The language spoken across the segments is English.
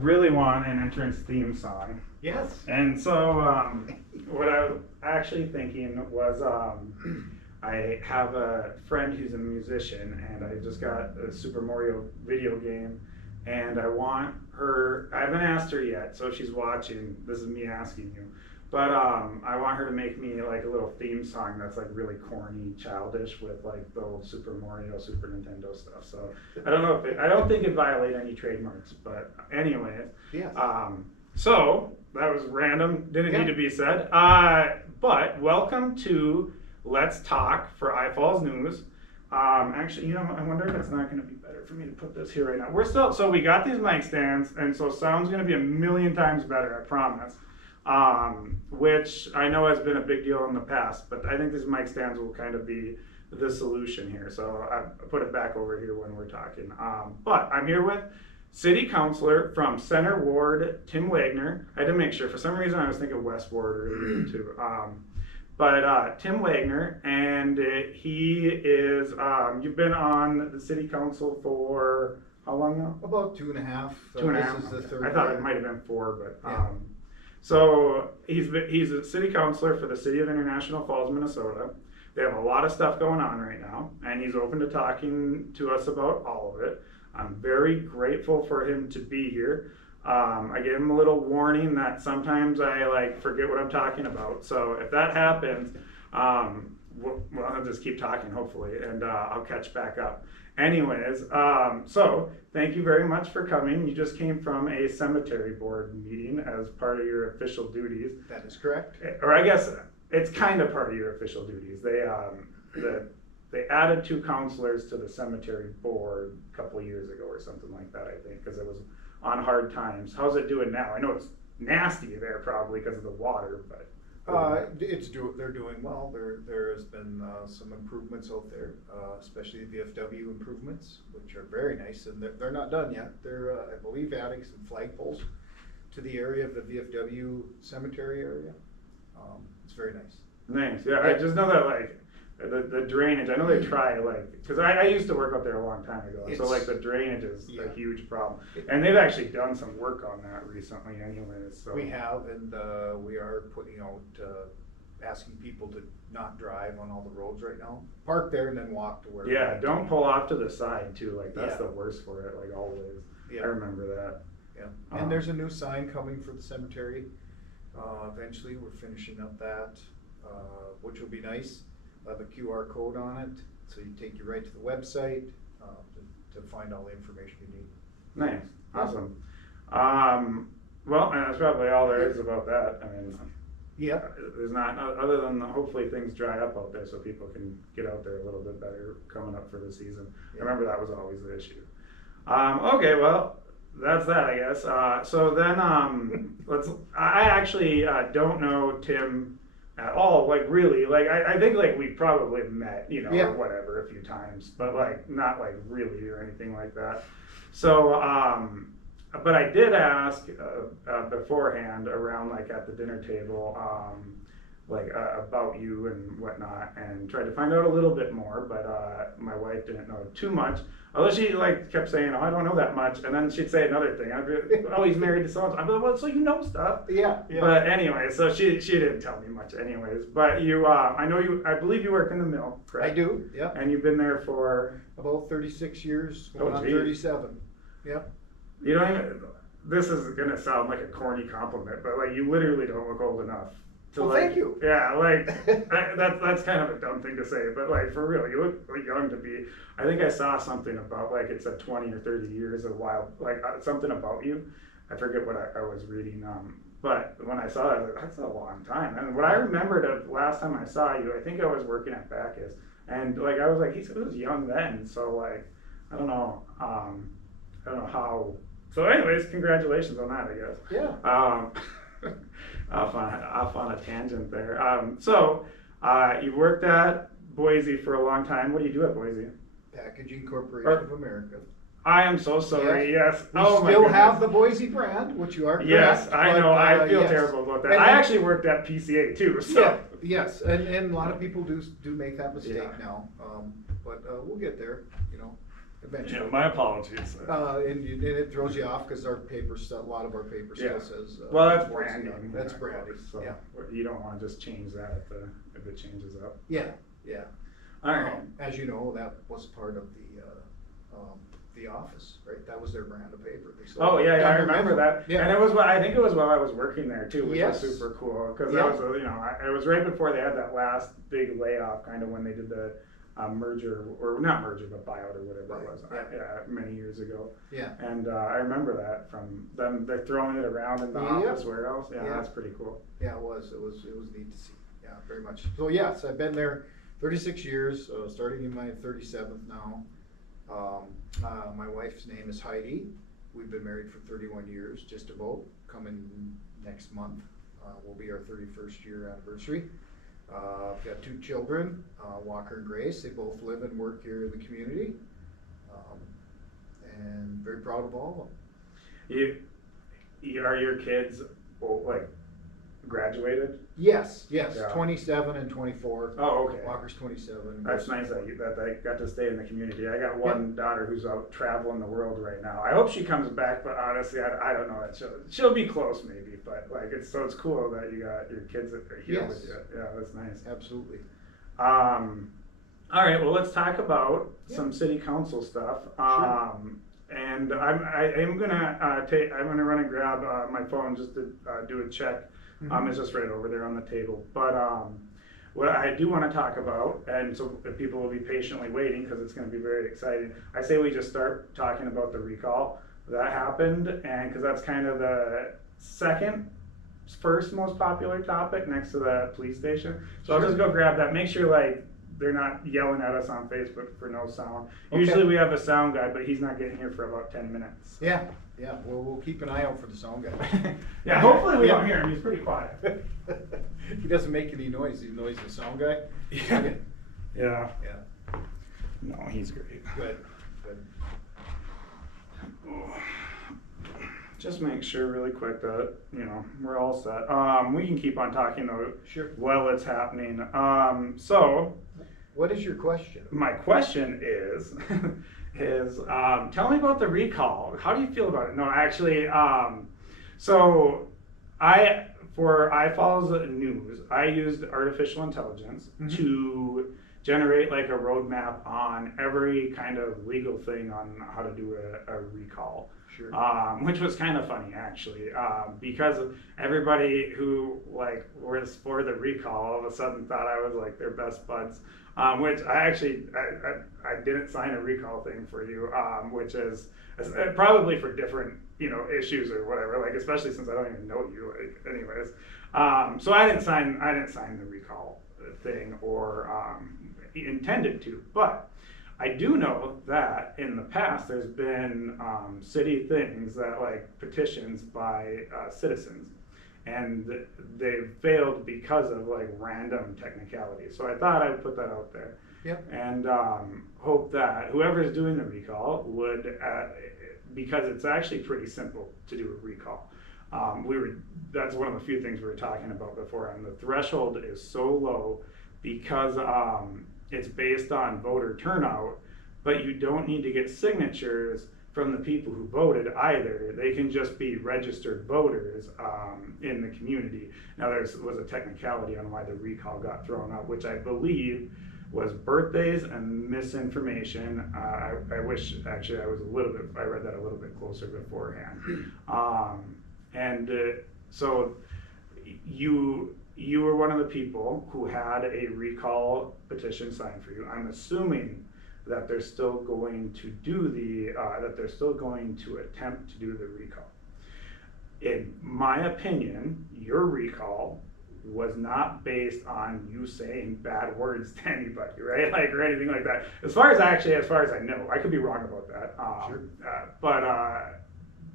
really want an entrance theme song. Yes. And so what I was actually thinking was I have a friend who's a musician, and I just got a Super Mario video game, and I want her, I haven't asked her yet, so if she's watching, this is me asking you, but I want her to make me like a little theme song that's like really corny, childish with like the old Super Mario, Super Nintendo stuff. So I don't know if I don't think it violate any trademarks, but anyways. Yes. So that was random, didn't need to be said. But welcome to Let's Talk for iFalls News. Actually, I wonder if it's not going to be better for me to put this here right now. So we got these mic stands, and so sound's going to be a million times better, I promise. Which I know has been a big deal in the past, but I think these mic stands will kind of be the solution here. So I put it back over here when we're talking. But I'm here with City Councilor from Center Ward, Tim Wegner. I had to make sure. For some reason, I was thinking West Ward earlier too. But Tim Wegner, and he is, you've been on the City Council for how long now? About 2.5. This is the third I thought year. it might have been 4, but Yeah. so he's a city councilor for the city of International Falls, Minnesota. They have a lot of stuff going on right now, and he's open to talking to us about all of it. I'm very grateful for him to be here. I gave him a little warning that sometimes I forget what I'm talking about. So if that happens, well, I'll just keep talking hopefully, and I'll catch back up. Anyways, so thank you very much for coming. You just came from a cemetery board meeting as part of your official duties. That is correct. Or I guess it's kind of part of your official duties. They added 2 counselors to the cemetery board a couple of years ago or something like that, I think, because it was on hard times. How's it doing now? I know it's nasty there probably because of the water, but. They're doing well. There has been some improvements out there, especially the VFW improvements, which are very nice, and they're not done yet. They're, I believe, adding some flagpoles to the area of the VFW cemetery area. It's very nice. Nice, yeah. I just know that the drainage. I know they try because I used to work up there a long time ago, so the drainage is a huge problem, and they've actually done some work on that recently, anyways. So we have, and we are putting out asking people to not drive on all the roads right now. Park there and then walk to where. Yeah, don't pull off to the side too. That's the worst for it. Always. Yeah. I remember that. Yeah, and there's a new sign coming for the cemetery. Eventually, we're finishing up that, which will be nice. Have a QR code on it, so you take you right to the website to find all the information you need. Nice, awesome. Well, and that's probably all there is about that. I mean, there's not other than hopefully things dry up out there so people can get out there a little bit better coming up for the season. I remember that was always the issue. Okay, well, that's that, I guess. So then I actually don't know Tim at all, really, I think we probably met, or whatever a few times, but not really or anything like that. So, but I did ask beforehand around at the dinner table, about you and whatnot, and tried to find out a little bit more, but my wife didn't know too much. Although she kept saying, "Oh, I don't know that much," and then she'd say another thing. I'd be, "Oh, he's married to someone." I'd be like, "Well, so you know stuff." Yeah. But anyway, so she didn't tell me much, anyways. But you, I believe you work in the mill, correct? I do. Yeah. And you've been there for about 36 years, going on 37. Yep. You don't even. This is gonna sound like a corny compliment, but you literally don't look old enough. Well, thank you. Yeah, that's kind of a dumb thing to say, but for real, you look young to be. I think I saw something about it said 20 or 30 years a while, something about you. I forget what I was reading. But when I saw that, I was like, that's a long time. And what I remembered of last time I saw you, I think I was working at Bacchus, and I was he said it was young then, so I don't know how. So, anyways, congratulations on that, I guess. Yeah. Off on a tangent there. So, you've worked at Boise for a long time. What do you do at Boise? Packaging Corporation of America. I am so sorry. Yes. We still have the Boise brand, which you are correct. Yes, I know. I feel terrible about that. I actually worked at PCA too. So. Yeah. Yes, and a lot of people do make that mistake now. But we'll get there. eventually. Yeah, my apologies. And it throws you off because our paper stuff, a lot of our paper Yeah. still says. Well, that's sports branding. stuff. That's branding, So yeah. you don't want to just change that if it changes up. Yeah, yeah. All right. As you know, that was part of the Office, right? That was their brand of paper. They sold Oh yeah, I Dunder remember Mifflin. that. Yeah. And it was I think it was while I was working there too, which Yes. was super cool because Yeah. that was it was right before they had that last big layoff, kind of when they did the merger or not merger but buyout or whatever Right, it was. yeah. Many years ago. Yeah. And I remember that from them. They're throwing it around in the Yep. office warehouse. Yeah, Yeah. that's pretty cool. Yeah, it was neat to see. Yeah, very much. So yes, I've been there 36 years, starting in my 37th now. My wife's name is Heidi. We've been married for 31 years, just about. Coming next month will be our 31st year anniversary. I've got 2 children, Walker and Grace. They both live and work here in the community, and very proud of all of them. Are your kids like graduated? Yes, Yeah. 27 and 24. Oh, okay. Walker's 27. That's nice that they got to stay in the community. I got one daughter who's out traveling the world right now. I hope she comes back, but honestly, I don't know that she'll be close maybe. But like it's cool that you got your kids that are here with you. Yeah, that's nice. Absolutely. All right, well let's talk about some city council stuff. And I'm gonna run and grab my phone just to do a check. It's just right over there on the table. But what I do want to talk about, and so people will be patiently waiting because it's going to be very exciting. I say we just start talking about the recall that happened, and because that's kind of the first most popular topic next to the police station. So I'll just go grab that. Make sure like they're not yelling at us on Facebook for no sound. Okay. Usually we have a sound guy, but he's not getting here for about 10 minutes. Yeah. Well, we'll keep an eye out for the sound guy. Yeah, hopefully we don't hear him. He's pretty quiet. He doesn't make any noise. He knows the sound guy. Yeah. Yeah. Yeah. No, he's great. Good. Just make sure really quick that, we're all set. We can keep on talking though. Sure. While it's happening. So. What is your question? My question is, tell me about the recall. How do you feel about it? No, actually, so for iFalls News, I used artificial intelligence to generate like a roadmap on every kind of legal thing on how to do a recall. Sure. Which was kind of funny actually, because everybody who like was for the recall all of a sudden thought I was like their best buds, which I didn't sign a recall thing for you, which is probably for different issues or whatever, like especially since I don't even know you, like anyways. So I didn't sign the recall thing or intended to, but I do know that in the past there's been city things that like petitions by citizens, and they've failed because of like random technicalities. So I thought I'd put that out there. Yep. And hope that whoever's doing the recall would, because it's actually pretty simple to do a recall. That's one of the few things we were talking about before, and the threshold is so low because it's based on voter turnout, but you don't need to get signatures from the people who voted either. They can just be registered voters in the community. Now there was a technicality on why the recall got thrown out, which I believe was birthdays and misinformation. I wish actually I read that a little bit closer beforehand. So you were one of the people who had a recall petition signed for you. I'm assuming that they're still going to attempt to do the recall. In my opinion, your recall was not based on you saying bad words to anybody, right? Like, or anything like that. As far as I know, I could be wrong about that. Sure.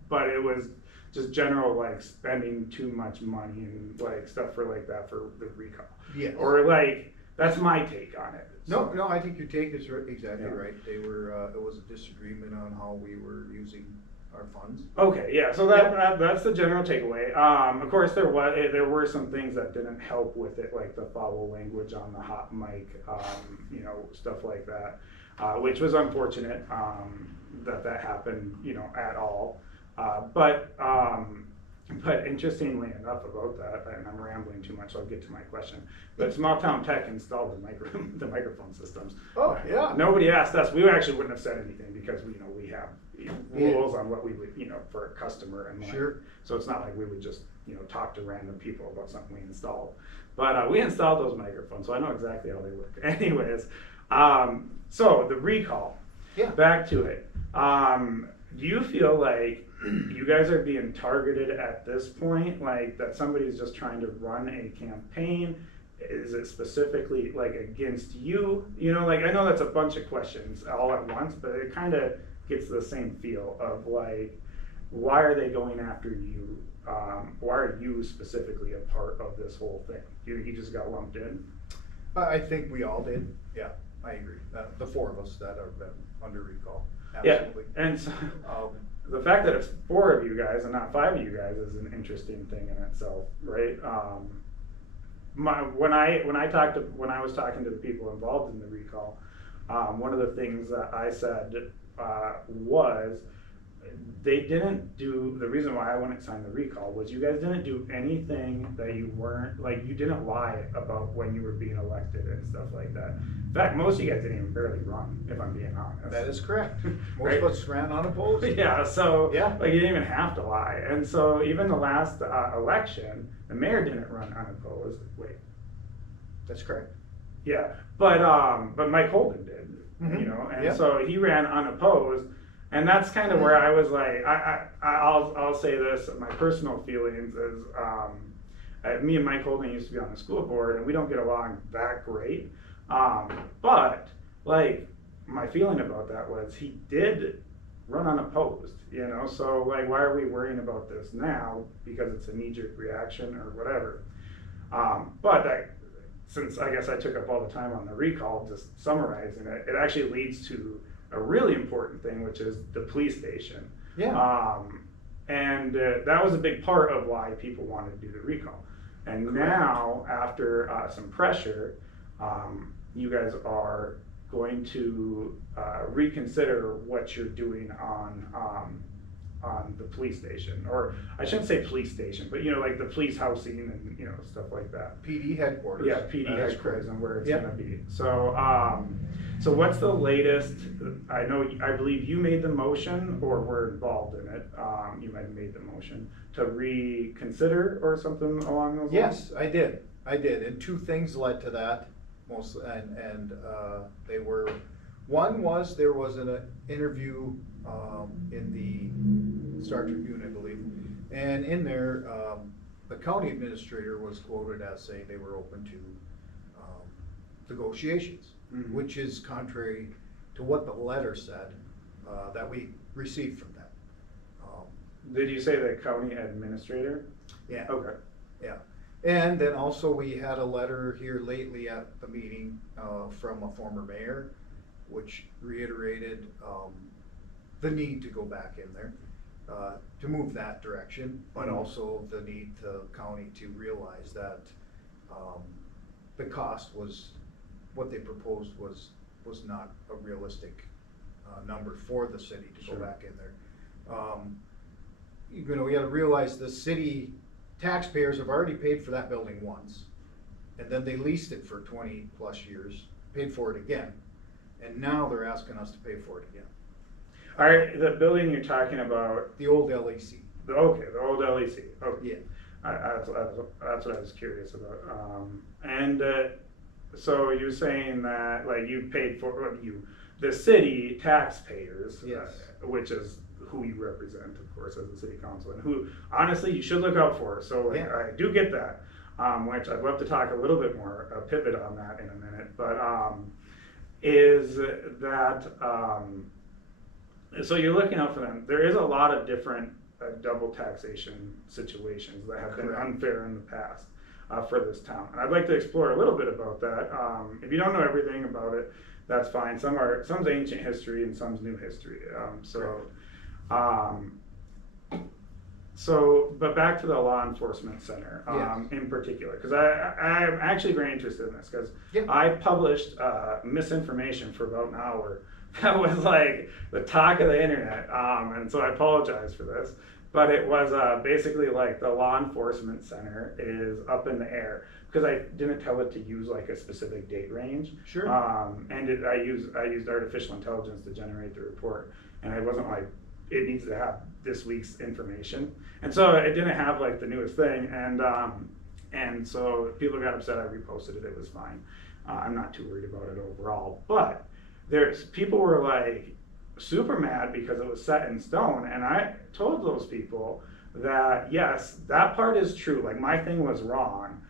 But it was just general like spending too much money and like stuff for like that for the recall. Yeah. Or like that's my take on it. No, I think your take is exactly Yeah. right. They were it was a disagreement on how we were using our funds. Okay, yeah. So that's the general takeaway. Of course, there were some things that didn't help with it, like the foul language on the hot mic, stuff like that. which was unfortunate that happened, at all. But interestingly enough about that, and I'm rambling too much, so I'll get to my question. But Small Town Tech installed the microphone systems. Oh, yeah. Nobody asked us. We actually wouldn't have said anything because we have rules on what we would, for a customer and Sure. So it's not like we would just, talk to random people about something we installed. But we installed those microphones, so I know exactly how they work. Anyways, so the recall. Yeah. Back to it. Do you feel like you guys are being targeted at this point, like that somebody's just trying to run a campaign? Is it specifically like against you? I know that's a bunch of questions all at once, but it kind of gets the same feel of like, why are they going after you? Why are you specifically a part of this whole thing? You just got lumped in? I think we all did. Yeah, I agree. The four of us that have been under recall. Absolutely. Yeah, and so the fact that it's 4 of you guys and not 5 of you guys is an interesting thing in itself, right? When I was talking to the people involved in the recall, one of the things that I said was they didn't do, the reason why I wouldn't sign the recall was you guys didn't do anything that you weren't, like you didn't lie about when you were being elected and stuff like that. In fact, most of you guys didn't even barely run, if I'm being honest. That is correct. Most Right? of us ran unopposed. Yeah, so Yeah. like you didn't even have to lie. And so even the last election, the mayor didn't run unopposed. Wait, That's correct. yeah, but Mike Holden did, Mhm. and Yeah. so he ran unopposed. And that's kind of where I was like, I'll say this, my personal feelings is, me and Mike Holden used to be on the school board and we don't get along that great. But like, my feeling about that was he did run unopposed, so like, why are we worrying about this now? Because it's a knee-jerk reaction or whatever. Since I guess I took up all the time on the recall, just summarizing it, it actually leads to a really important thing, which is the police station. Yeah. And that was a big part of why people wanted to do the recall. And Correct. now, after some pressure, you guys are going to reconsider what you're doing on the police station, or I shouldn't say police station, but like the police housing and stuff like that. PD headquarters. Yeah, PD That is headquarters correct. and where it's Yep. gonna be. So what's the latest? I believe you made the motion or were involved in it. You might have made the motion to reconsider or something along those lines? Yes, I did. And two things led to that and they were, one was there was an interview in the Star Tribune, I believe, and in there the county administrator was quoted as saying they were open to negotiations, Mhm. which is contrary to what the letter said that we received from them. Did you say the county administrator? Yeah. Okay. Yeah, and then also we had a letter here lately at the meeting from a former mayor, which reiterated the need to go back in there to move that direction, but Mhm. also the need to county to realize that the cost was, what they proposed was not a realistic number for the city to Sure. go back in there. We gotta realize the city taxpayers have already paid for that building once. And then they leased it for 20+ years, paid for it again. And now they're asking us to pay for it again. All right, the building you're talking about, The old LEC. the old LEC. Okay. Yeah. That's what I was curious about. So you're saying that like you paid for the city taxpayers, Yes. which is who you represent, of course, as a city council, and who honestly you should look out for. So like, Yeah. I do get that, which I'd love to talk a little bit more, pivot on that in a minute. But is that so you're looking out for them? There is a lot of different double taxation situations that have been Correct. unfair in the past for this town, and I'd like to explore a little bit about that. If you don't know everything about it, that's fine. Some's ancient history and some's new history. but back to the law enforcement center, Yes. in particular, because I'm actually very interested in this, because Yeah. I published, misinformation for about an hour. That was like the talk of the internet, and so I apologize for this. But it was, basically like the law enforcement center is up in the air, because I didn't tell it to use like a specific date range. Sure. And I used artificial intelligence to generate the report, and I wasn't like, it needs to have this week's information, and so it didn't have like the newest thing, and so people got upset. I reposted it. It was fine. I'm not too worried about it overall, but people were like super mad because it was set in stone, and I told those people that yes, that part is true. Like my thing was wrong,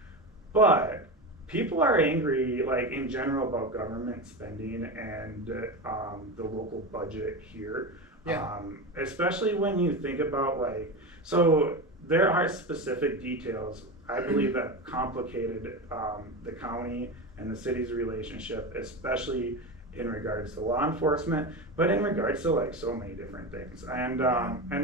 but people are angry, like in general, about government spending and the local budget here. Yeah. Especially when you think about like, so there are specific details, I believe, that complicated the county and the city's relationship, especially in regards to law enforcement, but in regards to like so many different things. And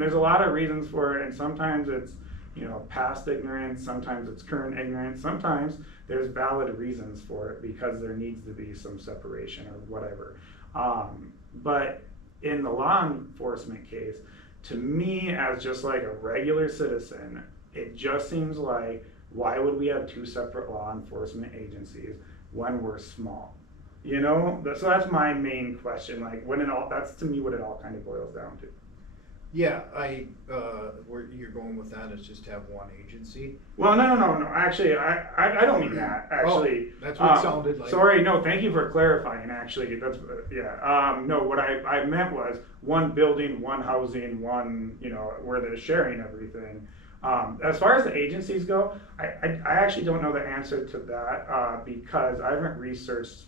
there's a lot of reasons for it, and sometimes it's, you know, past ignorance, sometimes it's current ignorance, sometimes there's valid reasons for it because there needs to be some separation or whatever. But in the law enforcement case, to me, as just like a regular citizen, it just seems like, why would we have two separate law enforcement agencies when we're small? You know, so that's my main question. Like, that's to me what it all kind of boils down to. Yeah, where you're going with that is just have one agency. Well, no. Actually, I don't mean that. Actually, that's what it sounded like. Sorry, no. Thank you for clarifying. Actually, that's yeah. No, what I meant was one building, one housing, one, you know, where they're sharing everything. As far as the agencies go, I actually don't know the answer to that because I haven't researched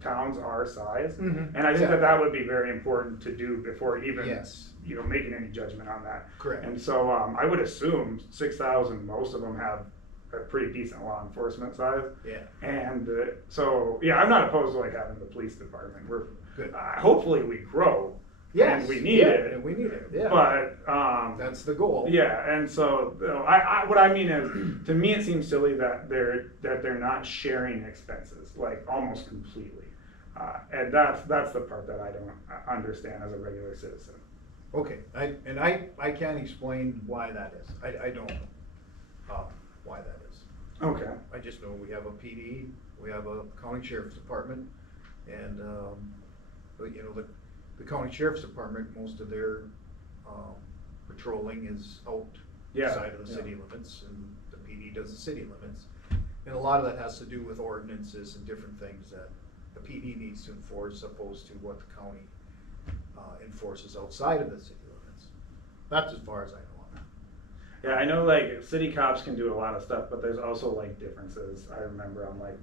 towns our size, Mhm. and I think Exactly. that would be very important to do before even Yes. you know, making any judgment on that. Correct. And so I would assume 6,000, most of them have a pretty decent law enforcement size. Yeah. And so, yeah, I'm not opposed to like having the police department. We're Good. hopefully we grow. Yes. And we need Yeah, it. and we need it. Yeah. But that's the goal. yeah, and so you know, what I mean is, to me, it seems silly that they're not sharing expenses like almost completely, and that's the part that I don't understand as a regular citizen. Okay, I can't explain why that is. I don't know why that is. Okay. I just know we have a PD, we have a county sheriff's department, and, but, you know, the county sheriff's department, most of their, patrolling is outside of the city limits, and the PD does the city limits. And a lot of that has to do with ordinances and different things that the PD needs to enforce opposed to what the county enforces outside of the city limits. That's as far as I know on that. Yeah, I know like city cops can do a lot of stuff, but there's also like differences. I remember on like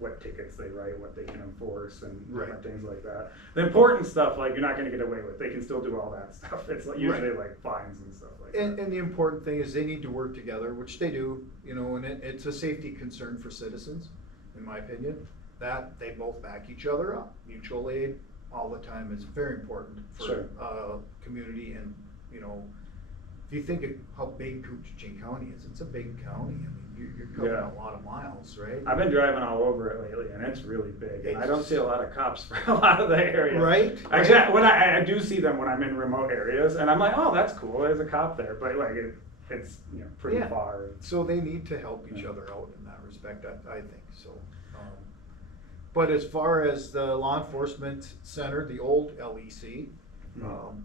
what tickets they write, what they can enforce, and different Right. things like that. The important stuff, like you're not gonna get away with, they can still do all that stuff. It's like usually like fines and stuff like that. And the important thing is they need to work together, which they do, you know, and it's a safety concern for citizens, in my opinion, that they both back each other up. Mutual aid all the time is very important for Sure. community, and, you know, if you think of how big Coochie County is, it's a big county. I mean, you're covering Yeah. a lot of miles, right? I've been driving all over it lately, and it's really big. And I don't It's- see a lot of cops for a lot of the area. Right, Actually, right. when I do see them when I'm in remote areas, and I'm like, oh, that's cool. There's a cop there, but like it's you know pretty Yeah. far. So they need to help each Yeah. other out in that respect, I think, so. But as far as the law enforcement center, the old LEC,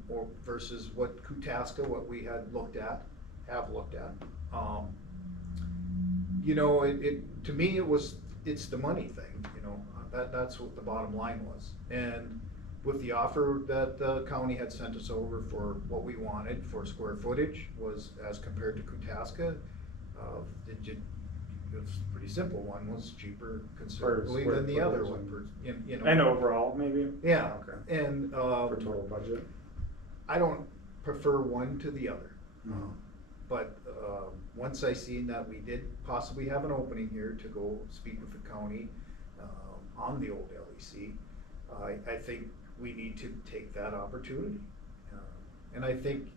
or versus what Kutaska, what we have looked at, you know, to me, it's the money thing, you know, that's what the bottom line was. And with the offer that the county had sent us over for what we wanted for square footage was, as compared to Kutaska, it was pretty simple. One was cheaper considerably square than the other footage one, you know. And overall, maybe. Yeah, Okay. and, For total budget. I don't prefer one to the other. Mhm. But, once I seen that we did possibly have an opening here to go speak with the county, on the old LEC, I think we need to take that opportunity. And I think,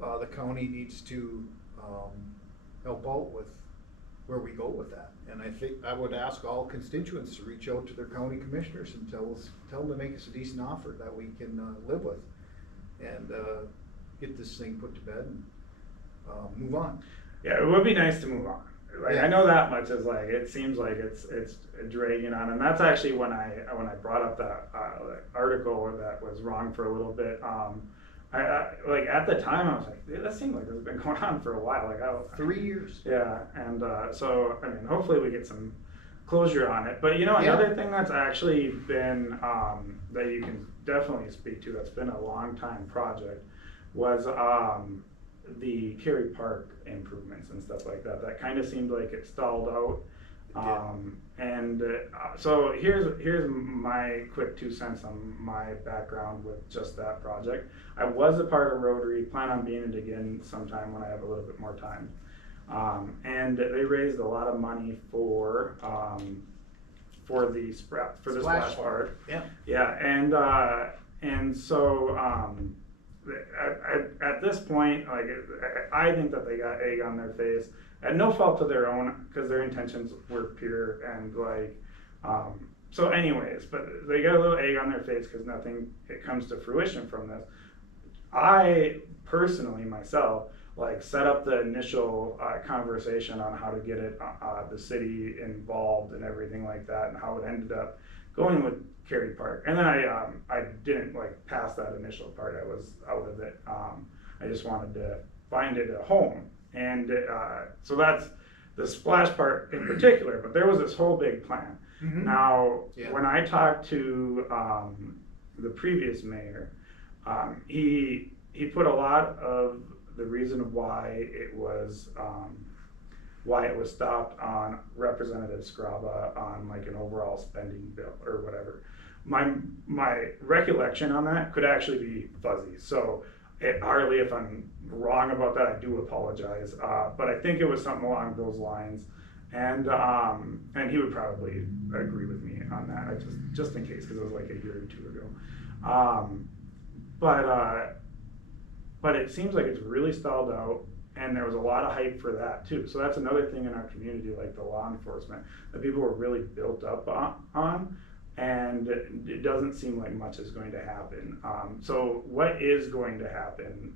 the county needs to, help out with where we go with that. And I think I would ask all constituents to reach out to their county commissioners and tell them to make us a decent offer that we can, live with. And, get this thing put to bed and, move on. Yeah, it would be nice to move on. Like, Yeah. I know that much is like, it seems like it's dragging on, and that's actually when I brought up that article that was wrong for a little bit. I like at the time I was like, that seemed like this has been going on for a while. Like 3 years. Yeah, and so I mean, hopefully we get some closure on it. But you know, Yeah. another thing that's actually been that you can definitely speak to, that's been a long time project, was the Cary Park improvements and stuff like that. That kind of seemed like it stalled out. So here's my quick 2 cents on my background with just that project. I was a part of Rotary, plan on being it again sometime when I have a little bit more time. And they raised a lot of money for the splash park. Yeah. Yeah, and so at this point, like, I think that they got egg on their face at no fault of their own, because their intentions were pure, and like, so anyways, but they got a little egg on their face because nothing it comes to fruition from this. I personally myself like set up the initial conversation on how to get the city involved and everything like that, and how it ended up going with Cary Park. And then I didn't like pass that initial part. I was out of it. I just wanted to find it a home. And so that's the splash park in particular, but there was this whole big plan. Mm-hmm. Now, Yeah. when I talked to the previous mayor, he put a lot of the reason why it was stopped on Representative Scraba on like an overall spending bill or whatever. My recollection on that could actually be fuzzy. So Harley, if I'm wrong about that, I do apologize. But I think it was something along those lines, and he would probably agree with me on that. I just in case, because it was like a year or two ago. But it seems like it's really stalled out, and there was a lot of hype for that too. So that's another thing in our community, like the law enforcement, that people were really built up on. And it doesn't seem like much is going to happen. So what is going to happen,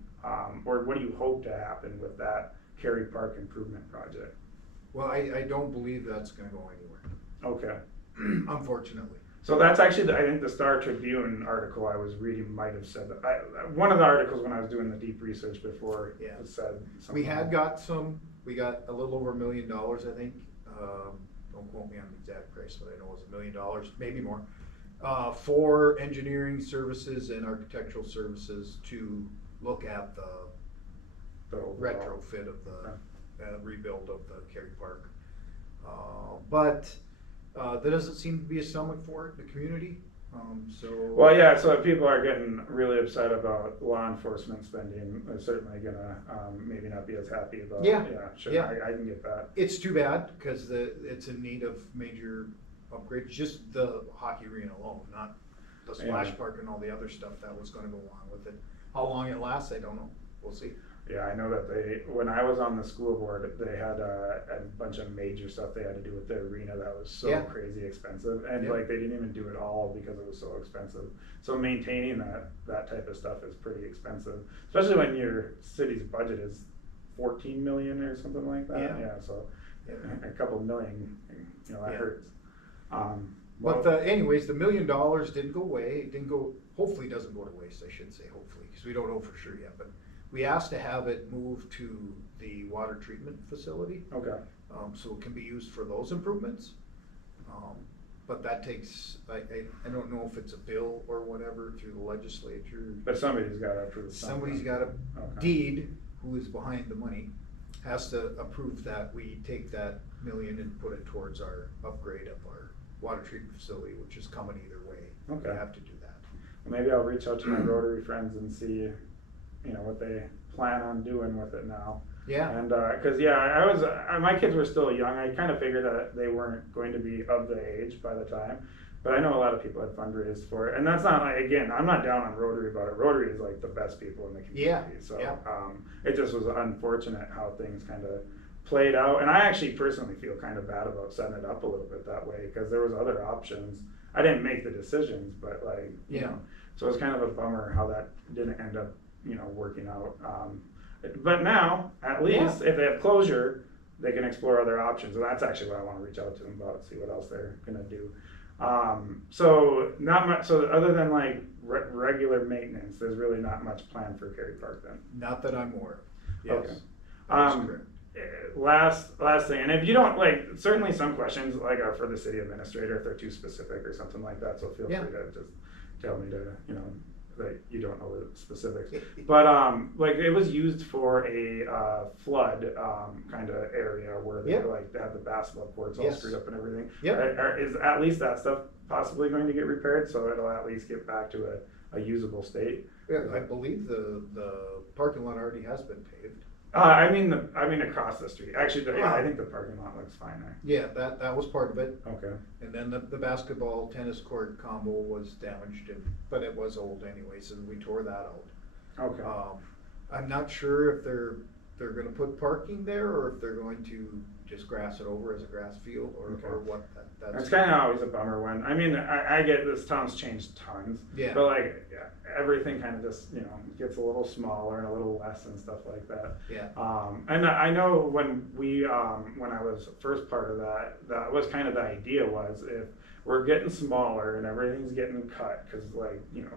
or what do you hope to happen with that Cary Park improvement project? Well, I don't believe that's gonna go anywhere, Okay. unfortunately. So that's actually, I think the Star Tribune article I was reading might have said that. One of the articles when I was doing the deep research before, Yeah. it said something. We had got we got a little over $1 million, I think. Don't quote me on the exact price, but I know it was $1 million, maybe more, for engineering services and architectural services to look at the retrofit of the rebuild of the Cary Park. But there doesn't seem to be a stomach for it in the community. Well, yeah, so if people are getting really upset about law enforcement spending, they're certainly gonna maybe not be as happy about. Yeah. Yeah, sure, Yeah. I can get that. It's too bad, because it's in need of major upgrades, just the hockey arena alone, not the splash Yeah. park and all the other stuff that was gonna go along with it. How long it lasts, I don't know, we'll see. Yeah, I know that when I was on the school board, they had a bunch of major stuff they had to do with the arena that was so Yeah. crazy expensive, and Yeah. like they didn't even do it all because it was so expensive. So maintaining that type of stuff is pretty expensive, especially when your city's budget is 14 million or something like that. Yeah. So Yeah. a couple million, that Yeah. hurts. But anyways, the $1 million didn't go away, hopefully doesn't go to waste, I should say hopefully, because we don't know for sure yet, but we asked to have it moved to the water treatment facility. Okay. So it can be used for those improvements. But that takes, I don't know if it's a bill or whatever through the legislature. But somebody's got to approve something. Somebody's got a Okay. deed, who is behind the money, has to approve that we take that million and put it towards our upgrade of our water treatment facility, which is coming either way. Okay. We have to do that. Maybe I'll reach out to my Rotary friends and see, what they plan on doing with it now. Yeah. And, cause my kids were still young. I kind of figured that they weren't going to be of the age by the time. But I know a lot of people had fundraised for it, and that's not like, again, I'm not down on Rotary about it. Rotary is like the best people in the community. Yeah, So yeah. it just was unfortunate how things kind of played out, and I actually personally feel kind of bad about setting it up a little bit that way because there was other options. I didn't make the decisions, but like, you know, so it was kind of a bummer how that didn't end up, you know, working out. But now, at least, if they have closure, they can explore other options, and that's actually what I want to reach out to them about, see what else they're gonna do. So not much. So other than like regular maintenance, there's really not much planned for Cary Park then. Not that I'm aware of. Yes. Okay. That's correct. Last thing, and if you don't like, certainly some questions like are for the city administrator if they're too specific or something like that. So feel free to just tell me to, you know, that you don't know the specifics. But like it was used for a flood kind of area where they like had the basketball courts all screwed up and everything. Is at least that stuff possibly going to get repaired so it'll at least get back to a usable state? Yeah, I believe the parking lot already has been paved. I mean across the street. Actually, I think the parking lot looks fine there. Yeah, that was part of it. Okay. And then the basketball tennis court combo was damaged, but it was old anyways, and we tore that out. Okay. I'm not sure if they're going to put parking there or if they're going to just grass it over as a grass field or what. That's kind of always a bummer when, I mean, I get this town's changed tons, but like everything kind of just, you know, gets a little smaller and a little less and stuff like that. Yeah. And I know when when I was first part of that was kind of the idea was if we're getting smaller and everything's getting cut, because like, you know,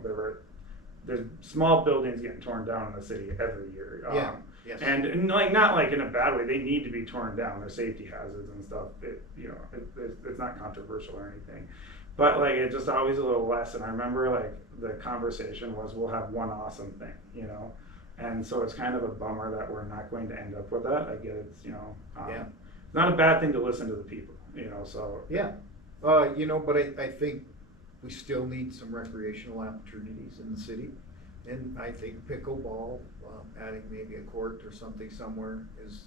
there's small buildings getting torn down in the city every year. Yes. And like not like in a bad way, they need to be torn down. They're safety hazards and stuff. It's not controversial or anything, but like it's just always a little less. And I remember like the conversation was we'll have one awesome thing, you know, and so it's kind of a bummer that we're not going to end up with that. I get it's, you know, it's not a bad thing to listen to the people, you know. So you know, but I think we still need some recreational opportunities in the city. And I think pickleball, adding maybe a court or something somewhere is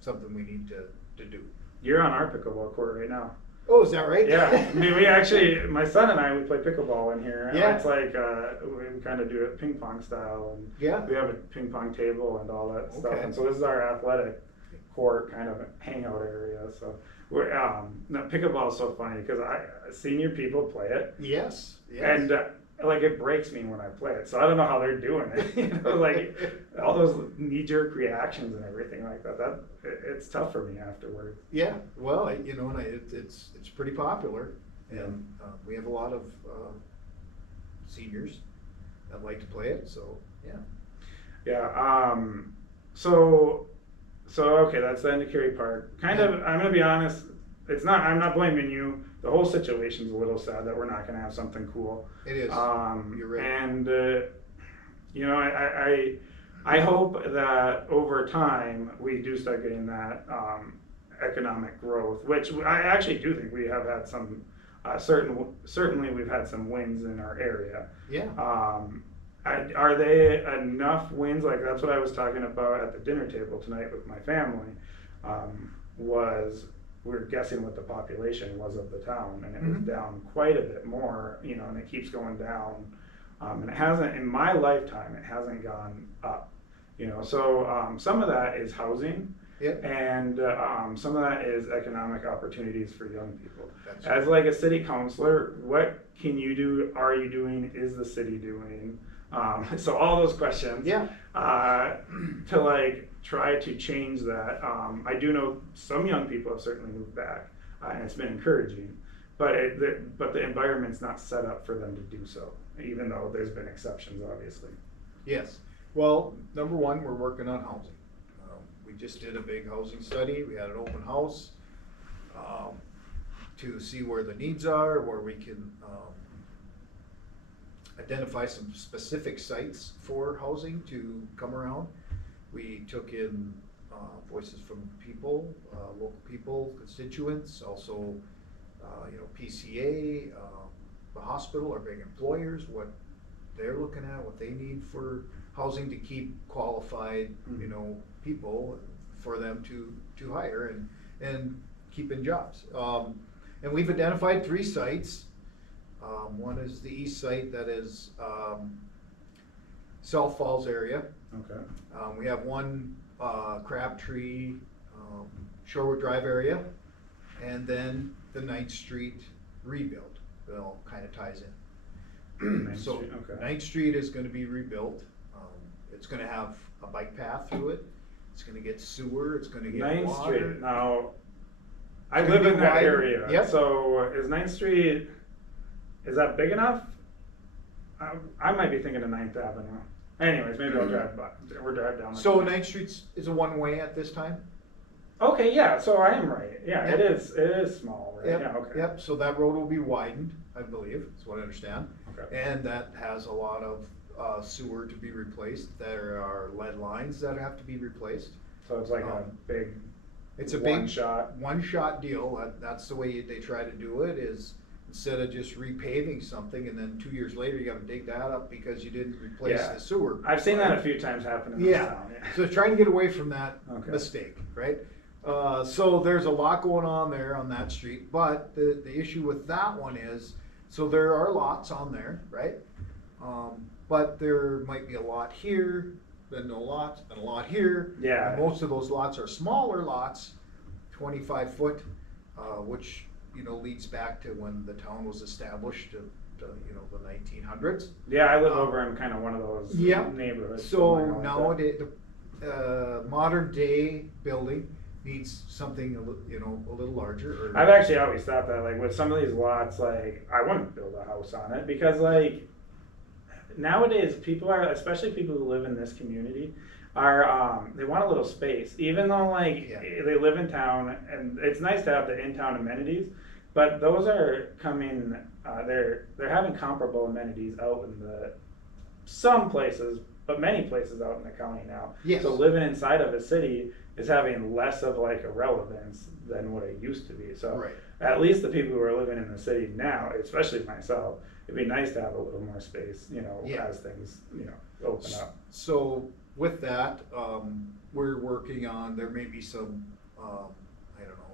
something we need to do. You're on our pickleball court right now. Oh, is that right? Yeah. I mean, we actually, my son and we play pickleball in here. Yeah. It's like, we kind of do it ping pong style. And we have a ping pong table and all that stuff. And so this is our athletic court kind of hangout area. So we're, pickleball is so funny because senior people play it. Yes. And, like it breaks me when I play it, so I don't know how they're doing it. You know, like all those knee-jerk reactions and everything like that. It's tough for me afterwards. Yeah, well, you know, and it's pretty popular, and we have a lot of seniors that like to play it. So So okay, that's the end of Cary Park. Kind of. I'm gonna be honest. I'm not blaming you. The whole situation's a little sad that we're not going to have something cool. It is. You're right. And you know, I hope that over time we do start getting that economic growth, which I actually do think we have had some. Certainly, we've had some wins in our area. Yeah. Are they enough wins? Like that's what I was talking about at the dinner table tonight with my family. We're guessing what the population was of the town, and it was down quite a bit more, you know, and it keeps going down. And it hasn't, in my lifetime, it hasn't gone up, you know. So some of that is housing, and some of that is economic opportunities for young people. As like a city councilor, what can you do, are you doing, is the city doing? So all those questions. To like try to change that. I do know some young people have certainly moved back, and it's been encouraging, but the environment's not set up for them to do so, even though there's been exceptions, obviously. Yes. Well, number one, we're working on housing. We just did a big housing study. We had an open house to see where the needs are, where we can identify some specific sites for housing to come around. We took in voices from people, local people, constituents, also you know, PCA, the hospital, our big employers, what they're looking at, what they need for housing to keep qualified, you know, people for them to hire and keep in jobs. And we've identified 3 sites One is the east site that is South Falls area. Okay. We have one Crabtree, Shorewood Drive area, and then the 9th Street rebuild. It all kind of ties in. Ninth So Street, okay. 9th Street is going to be rebuilt. It's going to have a bike path through it. It's going to get sewer. It's going to get Ninth water. Street. Now, I It's live gonna in be that wide. area. Yep. So is 9th Street, is that big enough? I might be thinking of 9th Avenue. Anyways, maybe I'll drive by. We'll drive down. So 9th Street is a one-way at this time? Okay, yeah, so I am right. Yeah, Yep. it is small, right? Yep, Yeah, okay. yep, so that road will be widened, I believe, is what I understand. Okay. And that has a lot of sewer to be replaced. There are lead lines that have to be replaced. So it's like a big It's a one big shot. one-shot deal. That's the way they try to do it, is instead of just repaving something and then 2 years later you gotta dig that up because you didn't replace Yeah. the sewer. I've seen that a few times happen in this Yeah, town. Yeah. so trying to get away from that Okay. mistake, right? So there's a lot going on there on that street, but the issue with that one is, so there are lots on there, right? But there might be a lot here, then no lots, then a lot here. Yeah. And most of those lots are smaller lots, 25 foot, which, leads back to when the town was established, the 1900s. Yeah, I live over in kind of one of those Yeah. neighborhoods. So something like that. nowadays, the modern day building needs something a little larger. Or I've actually always thought that, like, with some of these lots, like, I wouldn't build a house on it because, like, nowadays people are, especially people who live in this community, are they want a little space, even though like Yeah. they live in town, and it's nice to have the in-town amenities, but those are coming. They're having comparable amenities out in some places, but many places out in the county now. Yes. So living inside of a city is having less of like a relevance than what it used to be. So Right. at least the people who are living in the city now, especially myself, it'd be nice to have a little more space, Yeah. as things, open up. So with that, we're working on, there may be some,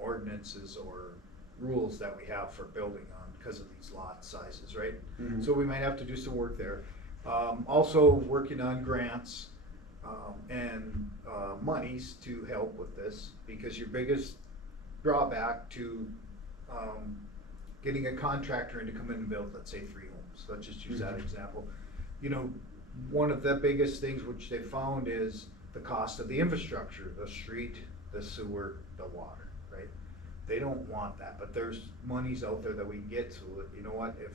ordinances or rules that we have for building on because of these lot sizes, right? Mhm. So we might have to do some work there. Also working on grants, and monies to help with this, because your biggest drawback to getting a contractor in to come in and build, let's say 3 homes, let's just use that Mhm. example. One of the biggest things which they found is the cost of the infrastructure, the street, the sewer, the water, right? They don't want that, but there's monies out there that we can get to it. You know what, if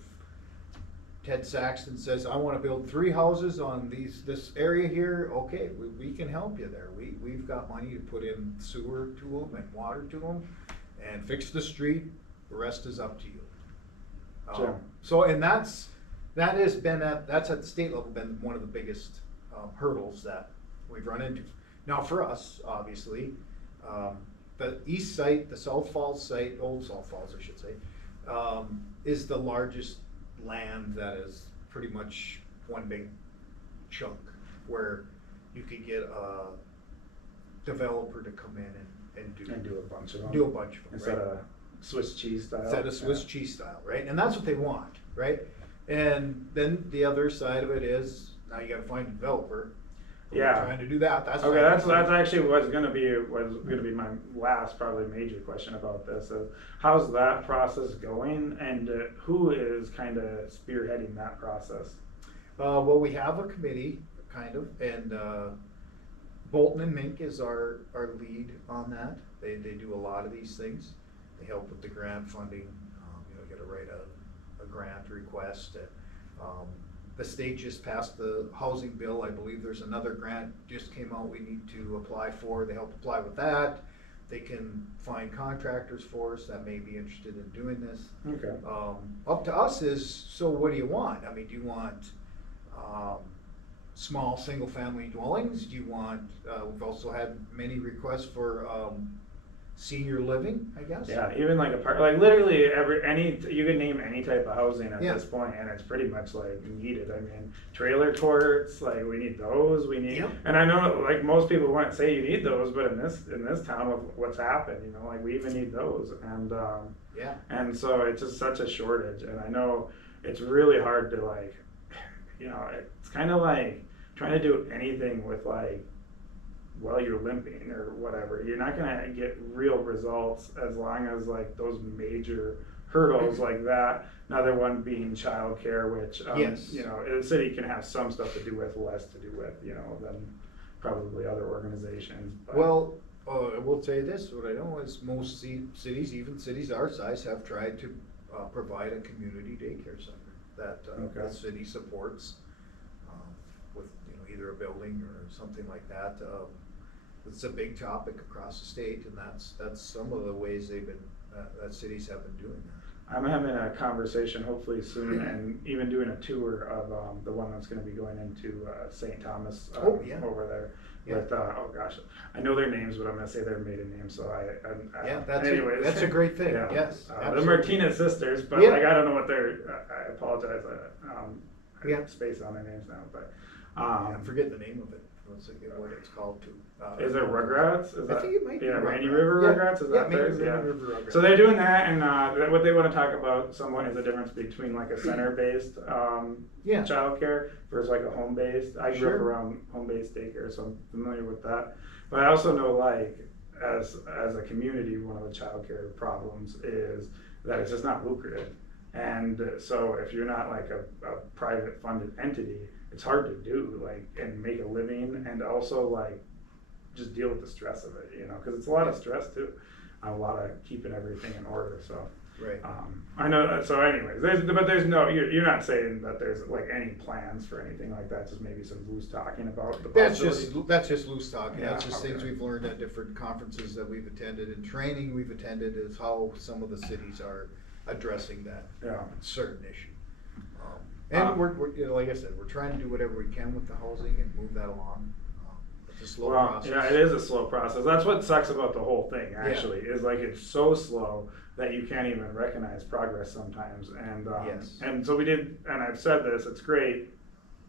Ted Saxton says, I wanna build 3 houses on this area here, okay, we can help you there. We've got money to put in sewer to them and water to them and fix the street, the rest is up to you. Sure. So, and that's at the state level been one of the biggest hurdles that we've run into. Now for us, obviously, the east site, the South Falls site, Old South Falls I should say, is the largest land that is pretty much one big chunk where you could get a developer to come in and do a bunch of them. do a bunch of them, instead right? of Swiss cheese style. Instead of Swiss cheese style, right? And that's what they want, right? And then the other side of it is, now you gotta find a developer. We're Yeah. Trying to do that, that's. Okay, fine. that's actually was gonna be my last probably major question about this. Is how's that process going, and who is kind of spearheading that process? Well, we have a committee, kind of, and Bolton and Mink is our lead on that. They do a lot of these things. They help with the grant funding, you gotta write a grant request. The state just passed the housing bill. I believe there's another grant just came out we need to apply for. They help apply with that. They can find contractors for us that may be interested in doing this. Okay. Up to us is, so what do you want? I mean, do you want small single-family dwellings? Do you want, we've also had many requests for senior living, I guess? Yeah, even like literally you can name any type of housing at Yeah. this point, and it's pretty much like needed. I mean, trailer courts, like we need those. Yep. And I know like most people wouldn't say you need those, but in this town with what's happened, like we even need those, and Yeah. and so it's just such a shortage. And I know it's really hard to like, it's kind of like trying to do anything with like, while you're limping or whatever. You're not gonna get real results as long as like those major hurdles like that. Another one being childcare, which Yes. the city can have some stuff to do with, less to do with, than probably other organizations. But, Well, I will say this, what I know is most cities, even cities our size, have tried to provide a community daycare center that Okay. the city supports with either a building or something like that. It's a big topic across the state, and that's some of the ways they've been that cities have been doing that. I'm having a conversation hopefully soon, and even doing a tour of the one that's going to be going into St. Thomas Oh, yeah. over there. Yeah. With oh gosh, I know their names, but I'm going to say their maiden names. So Yeah, anyways. that's a great thing. Yeah. Yes, The absolutely. Martinez sisters, but Yeah. like I don't know what their. I apologize. I Yeah. have space on their names now, but I forget the name of it. Let's see what it's called too. is it Rugrats? Is I think it might be Randy Rugrats. River Yeah. Rugrats? Is Yeah, that maybe theirs? Randy Yeah. River Rugrats. So they're doing that, and what they want to talk about somewhat is the difference between like a center-based Yeah. childcare versus like a home-based. I grew Sure. up around home-based daycare, so I'm familiar with that. But I also know like as a community, one of the childcare problems is that it's just not lucrative. And so if you're not like a private funded entity, it's hard to do like and make a living, and also like just deal with the stress of it, because it's a lot of stress too, a lot of keeping everything in order. So Right. I know. So anyways, there's no, you're not saying that there's like any plans for anything like that, just maybe some loose talking about the That's possibility. just loose talking. Yeah, That's just things okay. we've learned at different conferences that we've attended and training we've attended, is how some of the cities are addressing that Yeah. certain issue. And we're like I said, we're trying to do whatever we can with the housing and move that along. It's a slow Well, process. yeah, it is a slow process. That's what sucks about the whole thing, actually, is like it's so slow that you can't even recognize progress sometimes. And Yes. and so we did, and I've said this, it's great.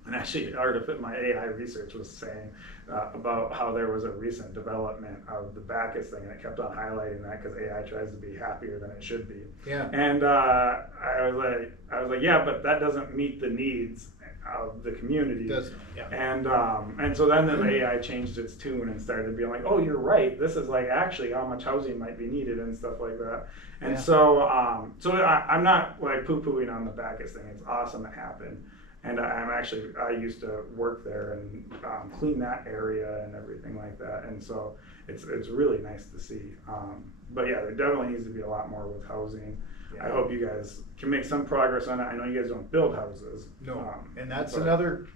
And actually, my AI research was saying about how there was a recent development of the Bacchus thing, and it kept on highlighting that because AI tries to be happier than it should be. Yeah. And I was like, yeah, but that doesn't meet the needs of the community. Doesn't, yeah. And so then the AI changed its tune and started being like, oh, you're right. This is like actually how much housing might be needed and stuff like that. And Yeah. so I'm not like poo-pooing on the Bacchus thing. It's awesome it happened. And I used to work there and clean that area and everything like that. And so it's really nice to see. But yeah, there definitely needs to be a lot more with housing. Yeah. I hope you guys can make some progress on it. I know you guys don't build houses. No, and that's but- another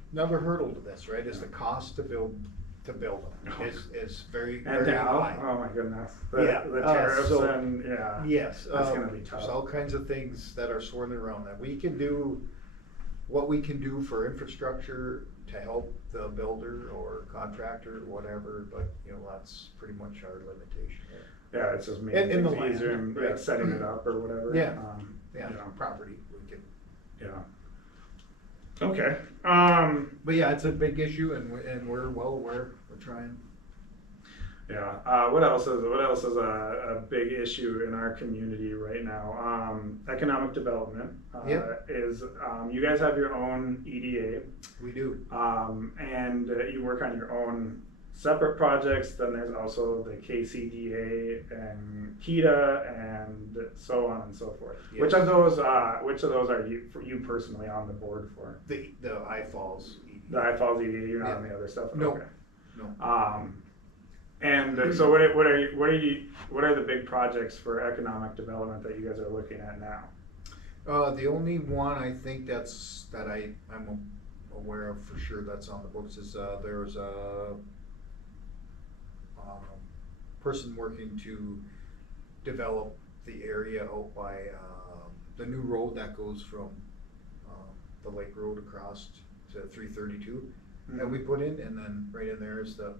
hurdle to this, right? Is the cost to build them is very And very now, high. oh my goodness, Yeah, the tariffs so- and yeah. Yes, That's gonna be tough. There's all kinds of things that are swirling around that we can do. What we can do for infrastructure to help the builder or contractor or whatever, but that's pretty much our limitation there. Yeah, it's just making In the things land, easier and right. setting it up or whatever. Yeah. Yeah. Property, we can. Yeah. Okay. But yeah, it's a big issue, and we're well aware. We're trying. Yeah. What else is a big issue in our community right now? Economic development Yep. is you guys have your own EDA, We do. and you work on your own separate projects. Then there's also the KCDA and KEDA and so on and so forth. Yes. Which of those are you personally on the board for? The iFalls. The iFalls EDA. You're not Yeah. on the other stuff. No. Okay. No. And so what are the big projects for economic development that you guys are looking at now? The only one I think that I'm aware of for sure that's on the books is there's a person working to develop the area out by the new road that goes from the Lake Road across to 332 that we put in, and then right in there is the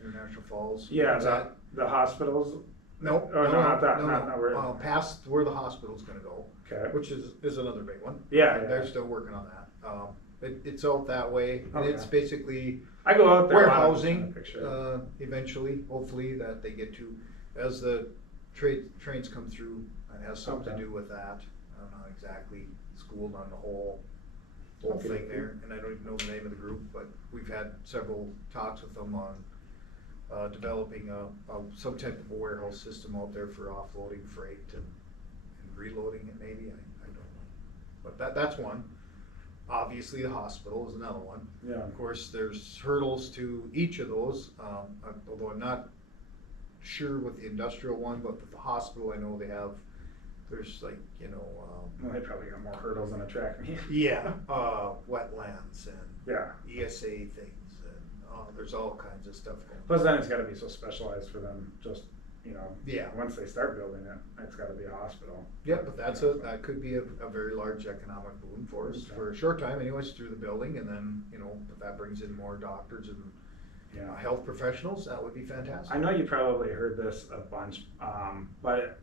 International Falls. Yeah, Is that? the hospitals. No, Oh, no, not that. No, Not where. past where the hospital's gonna go, Okay. which is another big one. Yeah, They're yeah. still working on that. It's out that way, and it's Okay. basically I go out there. a lot of warehousing, picture. eventually, hopefully, that they get to, as the trains come through, it has something Okay. to do with that. I don't know exactly, it's schooled on the whole Okay. thing there, and I don't even know the name of the group, but we've had several talks with them on developing some type of a warehouse system out there for offloading freight and reloading it maybe, I don't know. But that's one. Obviously, the hospital is another one. Yeah. Of course, there's hurdles to each of those, although I'm not sure with the industrial one, but with the hospital, I know there's like, Well, they probably got more hurdles than a track meet. yeah, wetlands and Yeah. ESA things, and there's all kinds of stuff going on. Plus then it's gotta be so specialized for them, just, Yeah. once they start building it, it's gotta be a hospital. Yeah, but that could be a very large economic boon for us, Okay. for a short time anyways, through the building, and then, if that brings in more doctors and Yeah. health professionals, that would be fantastic. I know you probably heard this a bunch, but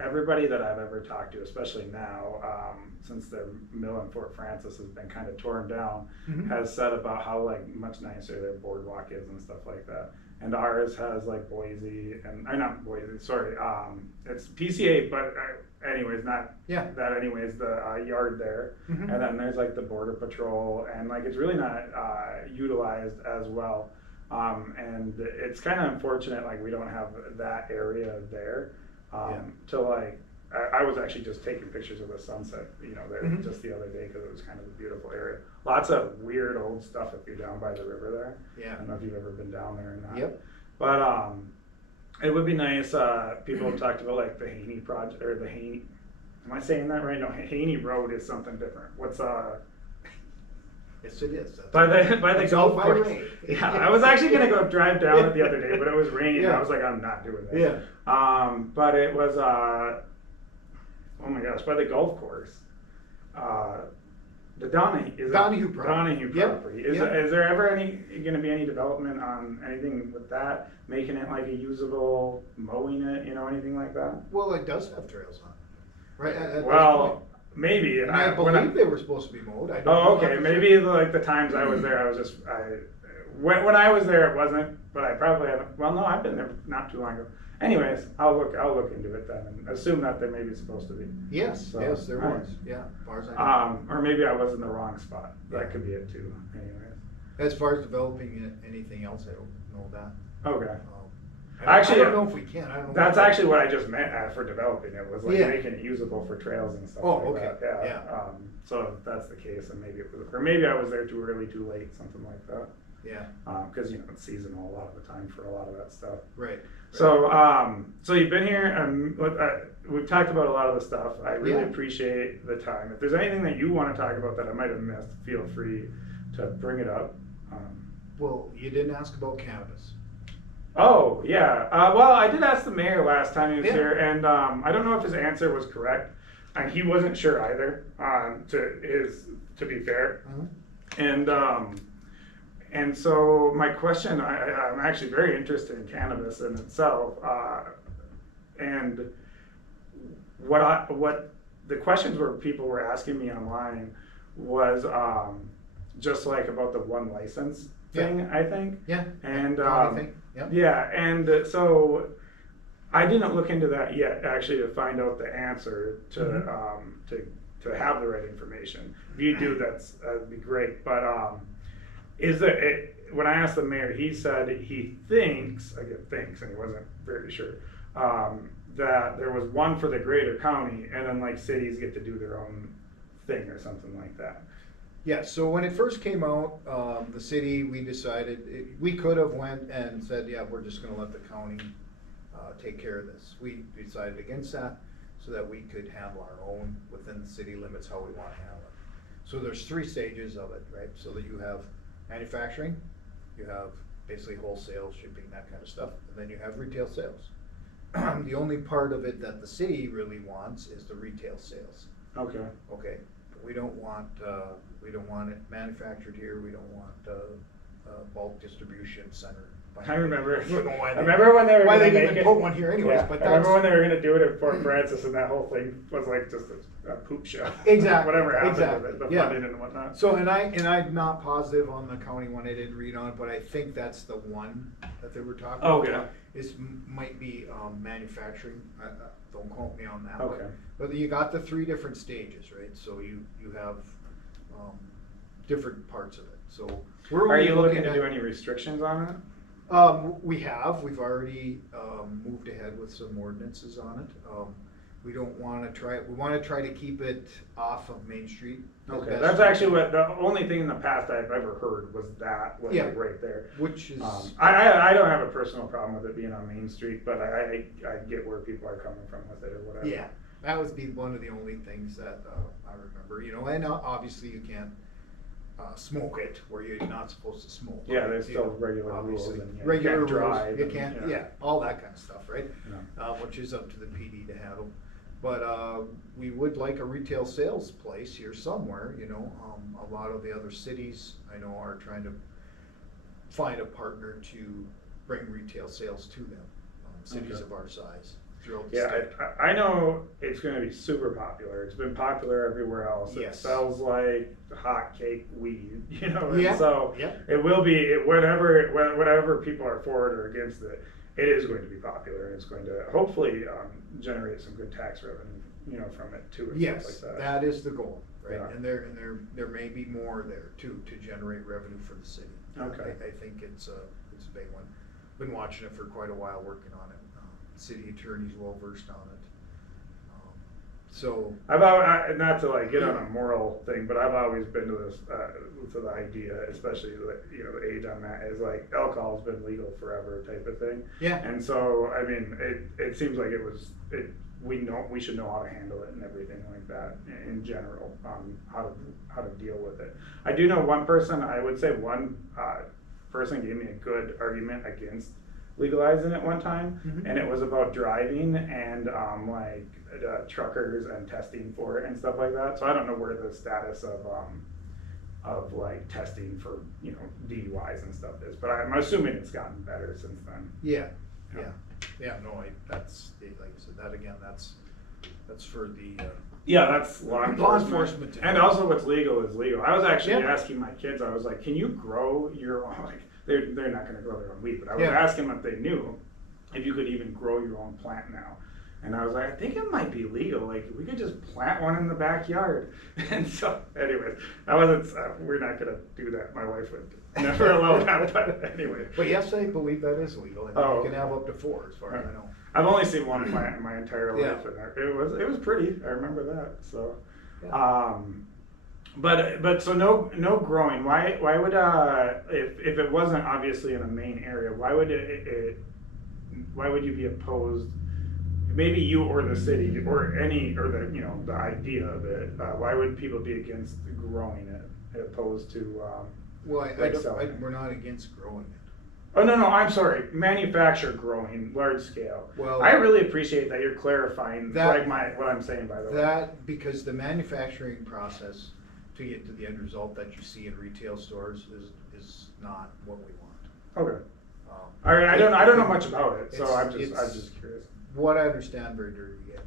everybody that I've ever talked to, especially now, since the mill in Fort Francis has been kind of torn down, Mhm. has said about how like much nicer their boardwalk is and stuff like that. And ours has like Boise and, not Boise, sorry, it's PCA, but anyways, not Yeah. that anyways, the yard there. Mhm. And then there's like the border patrol, and like it's really not utilized as well. And it's kind of unfortunate, like we don't have that area there. Yeah. To like, I was actually just taking pictures of the sunset, there Mhm. just the other day, because it was kind of a beautiful area. Lots of weird old stuff if you're down by the river there. Yeah. I don't know if you've ever been down there or not. Yep. But it would be nice. People have talked about like the Haney project, or the Haney. Am I saying that right? No, Haney Road is something different. What's Yes, it is. by the It's golf out by course? rain. Yeah, I was actually gonna go drive down it the other day, but it was raining. Yeah. I was like, I'm not doing that. Yeah. But it was oh my gosh, by the golf course. The Donahue property. Donahue Yep. property. Is Yep. there ever gonna be any development on anything with that, making it like a usable, mowing it, anything like that? Well, it does have trails on it, right? At this Well, point. maybe. And I when believe they were supposed to be mowed. I don't Oh, know okay. for Maybe sure. like the times I was there, I was just when I was there, it wasn't. But I probably haven't. Well, no, I've been there not too long ago. Anyways, I'll look into it then and assume that there may be supposed to be. Yes, So, yes, there alright. was. Yeah, as far as I know. Or maybe I was in the wrong spot. Yeah. That could be it too. Anyways. As far as developing anything else, I don't know that. Okay. Actually, Actually, I don't know if we can. I don't know. That's actually what I just meant for developing it, was like Yeah. making it usable for trails and stuff Oh, like okay. that. Yeah. So if that's the case, and maybe it was, or maybe I was there too early, too late, something like that. Yeah, Because it's seasonal a lot of the time for a lot of that stuff. right. So, so you've been here, and we've talked about a lot of the stuff. I really Yeah. appreciate the time. If there's anything that you want to talk about that I might have missed, feel free to bring it up. Well, you didn't ask about cannabis. Oh, yeah. Well, I did ask the mayor last time he was Yeah. here, and I don't know if his answer was correct, and he wasn't sure either. To be fair, and so my question, I'm actually very interested in cannabis in itself, and what the questions were people were asking me online was just like about the one license thing, I think. Yeah. And County thing. Yep. yeah, and so I didn't look into that yet, actually, to find out the answer to Mhm. to have the right information. If you do, that'd be great. But when I asked the mayor, he said he thinks, and he wasn't very sure, that there was one for the greater county, and then like cities get to do their own thing or something like that. Yeah, so when it first came out, the city, we decided, we could have went and said, yeah, we're just gonna let the county take care of this. We decided against that so that we could handle our own within the city limits how we wanna handle it. So there's 3 stages of it, right? So that you have manufacturing, you have basically wholesale, shipping, that kind of stuff, and then you have retail sales. The only part of it that the city really wants is the retail sales. Okay. Okay, we don't want it manufactured here, we don't want a bulk distribution center. I remember. I don't know why I remember when they were why gonna they make even it. put one here anyways, Yeah, but I remember when that's. they were gonna do it at Fort Francis, and that whole thing was like just a poop show. Exactly, Whatever happened exactly, with it, the yeah. funding and whatnot. So, and I'm not positive on the county one, I didn't read on it, but I think that's the one that they were talking Okay. about. might be manufacturing. Don't quote me on that. Okay. But you got the 3 different stages, right? So you have different parts of it. So we're Are only you looking to at, do any restrictions on it? We've already moved ahead with some ordinances on it. We don't want to try. We want to try to keep it off of Main Street. as Okay, best that's we actually can. what, the only thing in the past I've ever heard was that, was Yeah. like right there. Which is I don't have a personal problem with it being on Main Street, but I get where people are coming from with it or whatever. yeah. That would be one of the only things that I remember. You know, and obviously you can't smoke it where you're not supposed to smoke. Yeah, there's You still know, regular rules obviously. and, yeah, regular you can't rules. drive You and, can't. yeah. Yeah, all that kind of stuff, right? Yeah. Which is up to the PD to handle. But we would like a retail sales place here somewhere, you know. A lot of the other cities I know are trying to find a partner to bring retail sales to them, cities Okay. of our size throughout the Yeah, state. I know it's gonna be super popular. It's been popular everywhere else. It Yes. sells like hot cake weed, you know, Yeah, and so yeah. it will be, whatever people are for it or against it, it is going to be popular and it's going to hopefully generate some good tax revenue, you know, from it too and Yes, stuff like that. that is the goal, right? Yeah. And there may be more there too, to generate revenue for the city. Okay. I think it's a big one. Been watching it for quite a while, working on it. City attorney's well versed on it. So. Not to like get on a moral thing, but I've always been to this, to the idea, especially you know, the age I'm at, is like alcohol's been legal forever type of thing. Yeah. And so, I mean, it seems like we should know how to handle it and everything like that in general, how to deal with it. I do know one person gave me a good argument against legalizing it one time, Mhm. and it was about driving and truckers and testing for it and stuff like that. So I don't know where the status of like testing for, you know, DUIs and stuff is, but I'm assuming it's gotten better since then. Yeah, Yeah. yeah. No, that's like I said. That again, that's for the. Yeah, that's law enforcement. enforcement. And also what's legal is legal. I was actually Yeah. asking my kids, I was like, can you grow your own, like, they're not gonna grow their own weed, but I was Yeah. asking them if they knew if you could even grow your own plant now. And I was like, I think it might be legal, like, we could just plant one in the backyard. And so, anyways, we're not gonna do that, my wife would never allow that, but anyway. But yes, I believe that is legal. And Oh. you can have up to 4, as far as I know. I've only seen one plant in my entire Yeah. life, and it was pretty. I remember that. So, Yeah. but so no growing. Why would if it wasn't obviously in a main area, why would why would you be opposed? Maybe you or the city or the you know the idea of it. Why would people be against growing it opposed to? Well, like selling it? we're not against growing it. Oh, no, I'm sorry. Manufacture growing, large scale. Well, I really appreciate that you're clarifying that- what I'm saying, by the way. That, because the manufacturing process to get to the end result that you see in retail stores is not what we want. Okay. All right, I don't know much about it, so I'm it's- just curious. What I understand, very dirty again.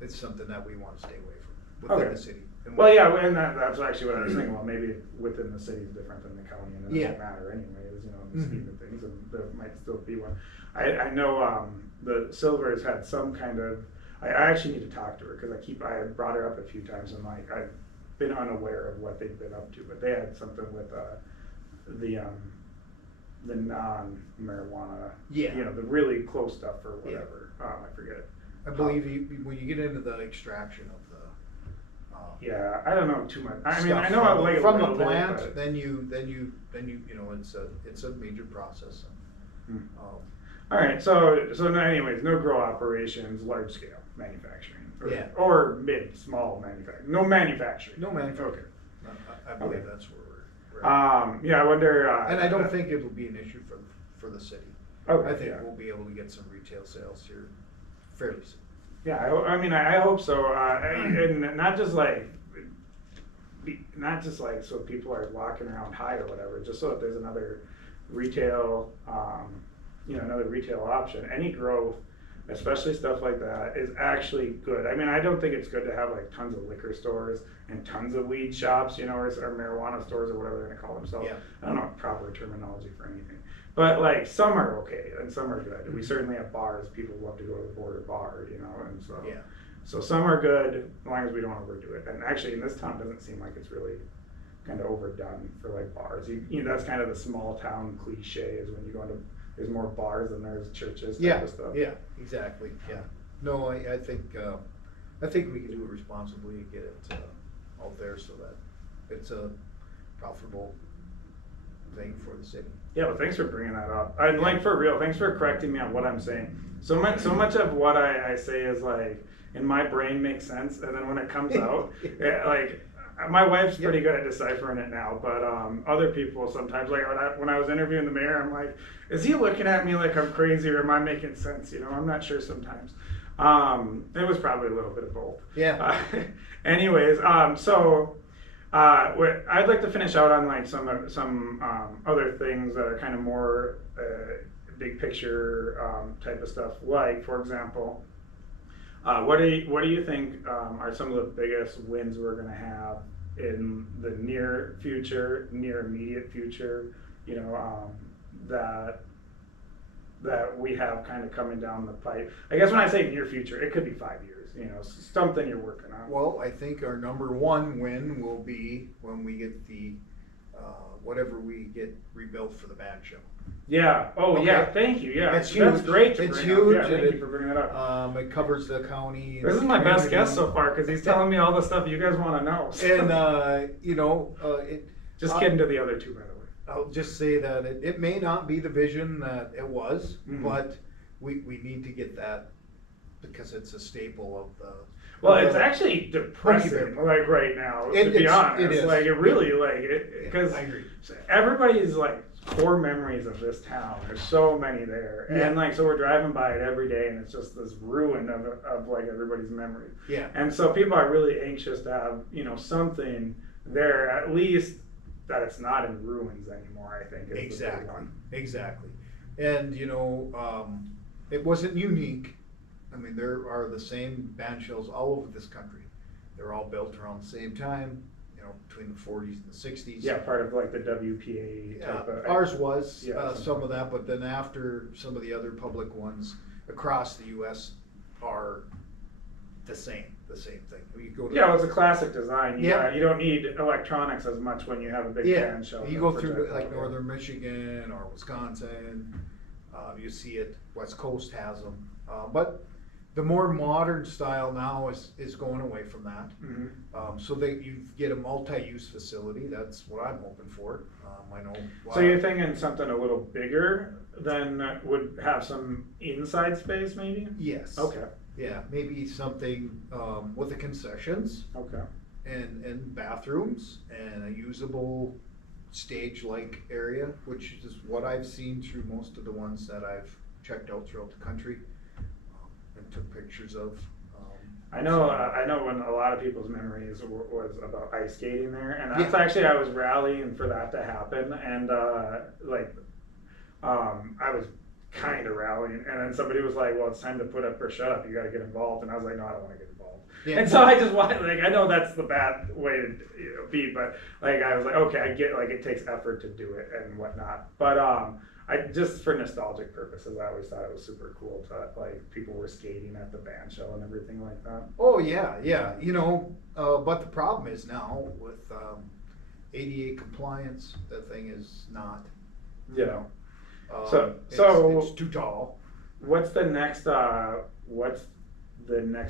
It's something that we want to stay away from within Okay. the city. And Well, yeah, and that's actually what I was thinking. Well, maybe within the city is different than the county, and it Yeah. doesn't matter anyways, you know, in the Mhm. scheme of things, and there might still be one. I know the Silvers had some kind of. I actually need to talk to her because I brought her up a few times, and like I've been unaware of what they've been up to, but they had something with the non-marijuana, Yeah. you know, the really close stuff or whatever. I forget. I believe when you get into the extraction of the. Yeah, I don't know too much. I mean, I stuff know from, like a from little the bit, plant, but- then you know it's a major process. Hmm. All right, so no, anyways, no grow operations, large scale manufacturing, Yeah. or small manufacturing, no manufacturing. No manufacturing. Okay. I believe Okay. that's where we're at. Yeah, I wonder. And I don't think it will be an issue for the city. Okay, I think yeah. we'll be able to get some retail sales here fairly soon. Yeah, I mean, I hope so, and not just like so people are walking around high or whatever, just so that there's another retail, another retail option. Any growth especially stuff like that, is actually good. I mean, I don't think it's good to have like tons of liquor stores and tons of weed shops, you know, or marijuana stores or whatever they're gonna call themselves. Yeah. I don't know proper terminology for anything. But like some are okay and some are good. We certainly have bars. People love to go to the border bar, you know, and so Yeah. so some are good as long as we don't overdo it. And actually, in this town, it doesn't seem like it's really kind of overdone for like bars. You know, that's kind of the small town cliche is when you go into there's more bars than there's churches. Type Yeah, of stuff. yeah, exactly, yeah. No, I think we can do it responsibly and get it out there so that it's a profitable thing for the city. Yeah, well, thanks for bringing that up. And like for real, thanks for correcting me on what I'm saying. So much of what I say is like in my brain makes sense, and then when it comes out, like my wife's pretty good at deciphering it now, but other people sometimes, like when I was interviewing the mayor, I'm like, is he looking at me like I'm crazy or am I making sense? You know, I'm not sure sometimes. It was probably a little bit of both. Yeah. Anyways, so I'd like to finish out on like some other things that are kind of more big picture type of stuff. Like, for example, what do you think are some of the biggest wins we're going to have in the near future, near immediate future? You know, that we have kind of coming down the pipe. I guess when I say near future, it could be 5 years. You know, something you're working on. Well, I think our number one win will be when we get the whatever we get rebuilt for the band show. Yeah. Oh, Okay. yeah. Thank you. Yeah. It's That's huge. great to It's bring huge, up. Yeah, and thank you for bringing that up. It covers the county. This is my best guest so far because he's telling me all the stuff you guys want to know. And you know, Just kidding to the other two, by the way. I'll just say that it may not be the vision that it was, Mhm. but we need to get that because it's a staple of the. Well, it's actually depressing, Bear. like right now, to It be is. honest. It is. Like it really, like it, because I agree. everybody's like core memories of this town. There's so many there, Yeah. and like so we're driving by it every day, and it's just this ruin of like everybody's memory. Yeah. And so people are really anxious to have something there, at least that it's not in ruins anymore. I think is the big Exactly. one. Exactly. And it wasn't unique. I mean, there are the same band shells all over this country. They're all built around the same time, between the 40s and the 60s. Yeah, part of like the WPA type of. Ours was Yeah, some of that, but then after some of the other public ones across the U.S. are the same thing. You go to Yeah, it was a classic design. Yeah. You don't need electronics as much when you have a big band shell. You go through like northern Michigan or Wisconsin, you see it. West Coast has them, but the more modern style now is going away from that. Mm-hmm. So that you get a multi-use facility. That's what I'm hoping for. I know. So you're thinking something a little bigger than would have some inside space, maybe? Yes. Okay. Yeah, maybe something with the concessions Okay. and bathrooms and a usable stage-like area, which is what I've seen through most of the ones that I've checked out throughout the country and took pictures of. I know when a lot of people's memories was about ice skating there, and that's Yeah. actually I was rallying for that to happen, and I was kind of rallying, and then somebody was like, "Well, it's time to put up or shut up. You got to get involved," and I was like, "No, I don't want to get involved." Yeah. And so I just wanted, like, I know that's the bad way to be, but like I was like, okay, I get like it takes effort to do it and whatnot, but I just for nostalgic purposes, I always thought it was super cool to like people were skating at the band shell and everything like that. Oh yeah. But the problem is now with ADA compliance, that thing is not. Yeah. It's too tall. What's the next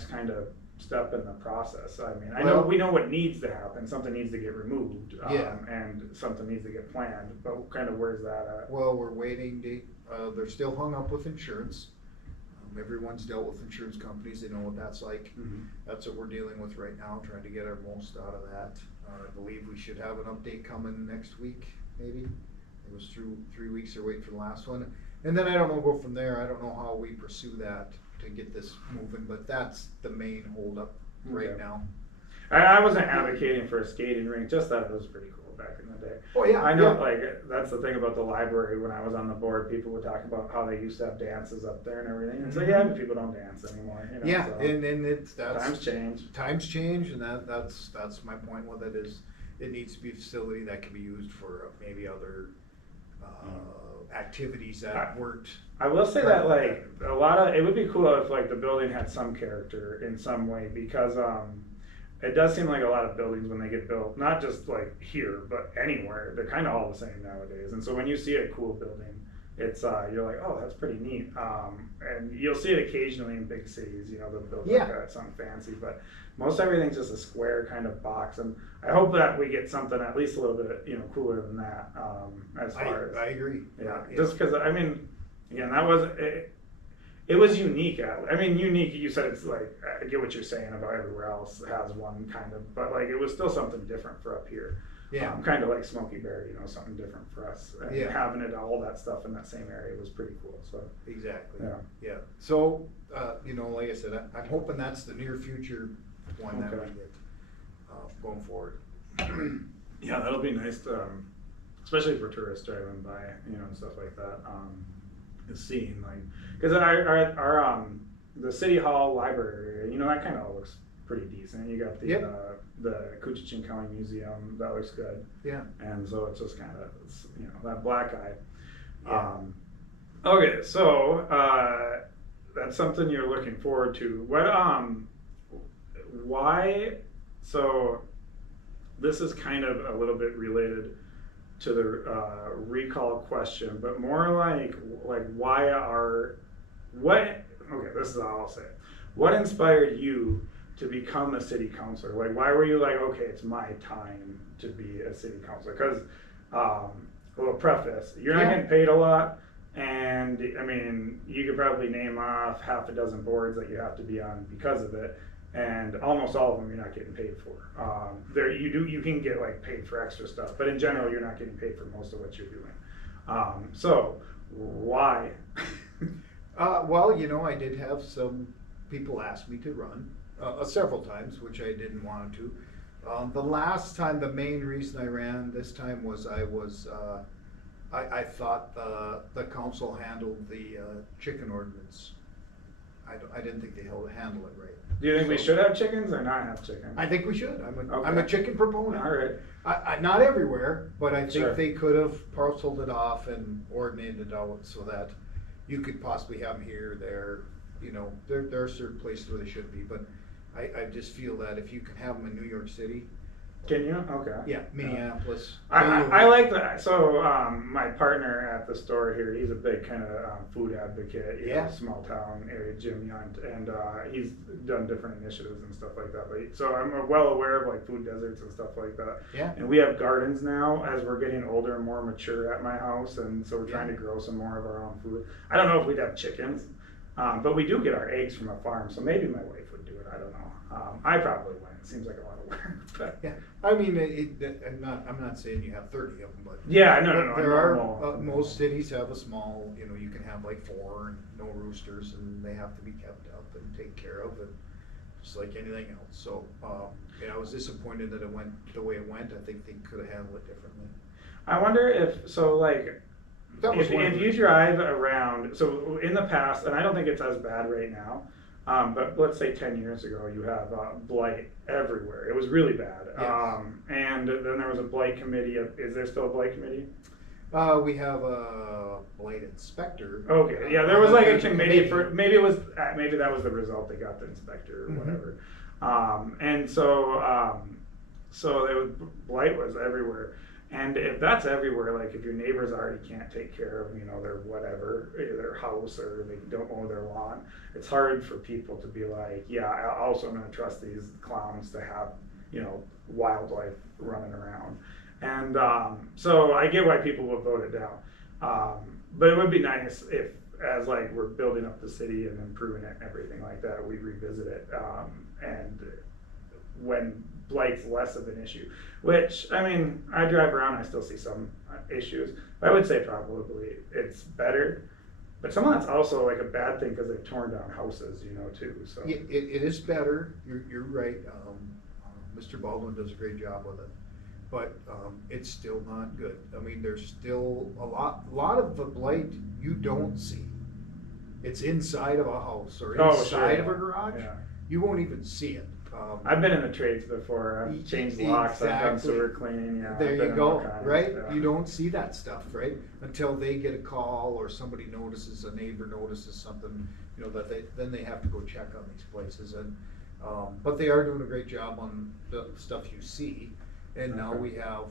kind of step in the process? I mean, we know what needs to happen. Something needs to get removed, and something needs to get planned. But kind of where's that at? Well, we're waiting. They're still hung up with insurance. Everyone's dealt with insurance companies. They know what that's like. Mm-hmm. That's what we're dealing with right now, trying to get our most out of that. I believe we should have an update coming next week, maybe. It was through 3 weeks. They're waiting for the last one. And then I don't know, go from there. I don't know how we pursue that to get this moving, but that's the main holdup right Okay. now. I wasn't advocating for a skating rink, just that it was pretty cool. back in the day. Oh, yeah, I know, yeah. like, that's the thing about the library. When I was on the board, people would talk about how they used to have dances up there and everything. It's like, yeah, but people don't dance anymore, you know. Yeah, so and that's. times change. Times change, and that's my point with it is, it needs to be a facility that can be used for maybe other, activities that weren't. I will say that like a lot of it would be cool if like the building had some character in some way because it does seem like a lot of buildings when they get built, not just like here but anywhere, they're kind of all the same nowadays. And so when you see a cool building, it's you're like, oh, that's pretty neat. And you'll see it occasionally in big cities, you know, they'll build like something fancy, but most everything's just a square kind of box. And I hope that we get something at least a little bit, you know, cooler than that. As far as I agree. yeah. Just because I mean, again, that wasn't it. It was unique. I mean, unique. You said it's like I get what you're saying about everywhere else has one kind of, but like it was still something different for up here. Yeah. Kind of like Smoky Bear, you know, something different for us. And having it all that stuff in that same area was pretty cool. So exactly. Yeah. Yeah. So you know, like I said, I'm hoping that's the near future one that we get going forward. Yeah, that'll be nice to, especially for tourists driving by, you know, and stuff like that. Seeing like, because our the city hall library area, you know, that kind of looks pretty decent. You got the Coochin County Museum, that looks good. Yeah. And so it's just kind of, you know, that black eye. Yeah. Okay, so that's something you're looking forward to. What why? So this is kind of a little bit related to the recall question, but more like why okay, this is how I'll say it. What inspired you to become a city councilor? Like, why were you like, okay, it's my time to be a city councilor? Because, a little preface, you're not getting paid a lot, and I mean, you could probably name off half a dozen boards that you have to be on because of it. And almost all of them you're not getting paid for. You can get like paid for extra stuff, but in general you're not getting paid for most of what you're doing. So why? Well, you know, I did have some people ask me to run several times, which I didn't want to. The last time, the main reason I ran this time was I thought the council handled the chicken ordinance. I didn't think they handled it right. Do you think we should have chickens or not have chickens? I think we should. I'm a chicken proponent. All right. I not everywhere, but I think Sure. they could have parceled it off and ordinated it out so that you could possibly have them here, there. You know, there are certain places where they should be, but I just feel that if you can have them in New York City. Can you? Okay. Yeah, Minneapolis. I like that. So my partner at the store here, he's a big kind of food advocate, you know, small town area, Jim Yunt, and he's done different initiatives and stuff like that. But so I'm well aware of like food deserts and stuff like that. Yeah. And we have gardens now as we're getting older and more mature at my house, and so we're trying to grow some more of our own food. I don't know if we'd have chickens, but we do get our eggs from a farm, so maybe my wife would do it. I don't know. I probably wouldn't. It seems like a lot of work. But. Yeah, I mean, I'm not saying you have 30 of them, but yeah, no. There are most cities have a small. You know, you can have like 4 and no roosters, and they have to be kept up and taken care of, and just like anything else. So, I was disappointed that it went the way it went. I think they could have handled it differently. I wonder if if you drive around. So in the past, and I don't think it's as bad right now. But let's say 10 years ago, you have blight everywhere. It was really bad. Yes. And then there was a blight committee. Is there still a blight committee? We have a blight inspector. Okay, yeah, there was like a committee for, maybe that was the result, they got the inspector or whatever. And so, blight was everywhere. And if that's everywhere, like if your neighbors already can't take care of, you know, their whatever, their house, or they don't mow their lawn, it's hard for people to be like, yeah, I also am going to trust these clowns to have, you know, wildlife running around. And so I get why people would vote it down. But it would be nice if, as like we're building up the city and improving it and everything like that, we revisit it. And when blight's less of an issue, which, I mean, I drive around, I still see some issues. I would say probably it's better, but some of that's also like a bad thing because they've torn down houses, you know, too. So it is better. You're right. Mr. Baldwin does a great job with it. but, it's still not good. I mean, there's still a lot of the blight you don't see. It's inside of a house or Oh, inside sure, of a garage. yeah. You won't even see it. I've been in the trades before. I've changed locks. I've done Exactly. sewer cleaning. Yeah, There I've been you in all go, kinds, right? yeah. You don't see that stuff, right? Until they get a call or somebody notices, a neighbor notices something, you know, then they have to go check on these places and, but they are doing a great job on the stuff you see. And now Okay. we have,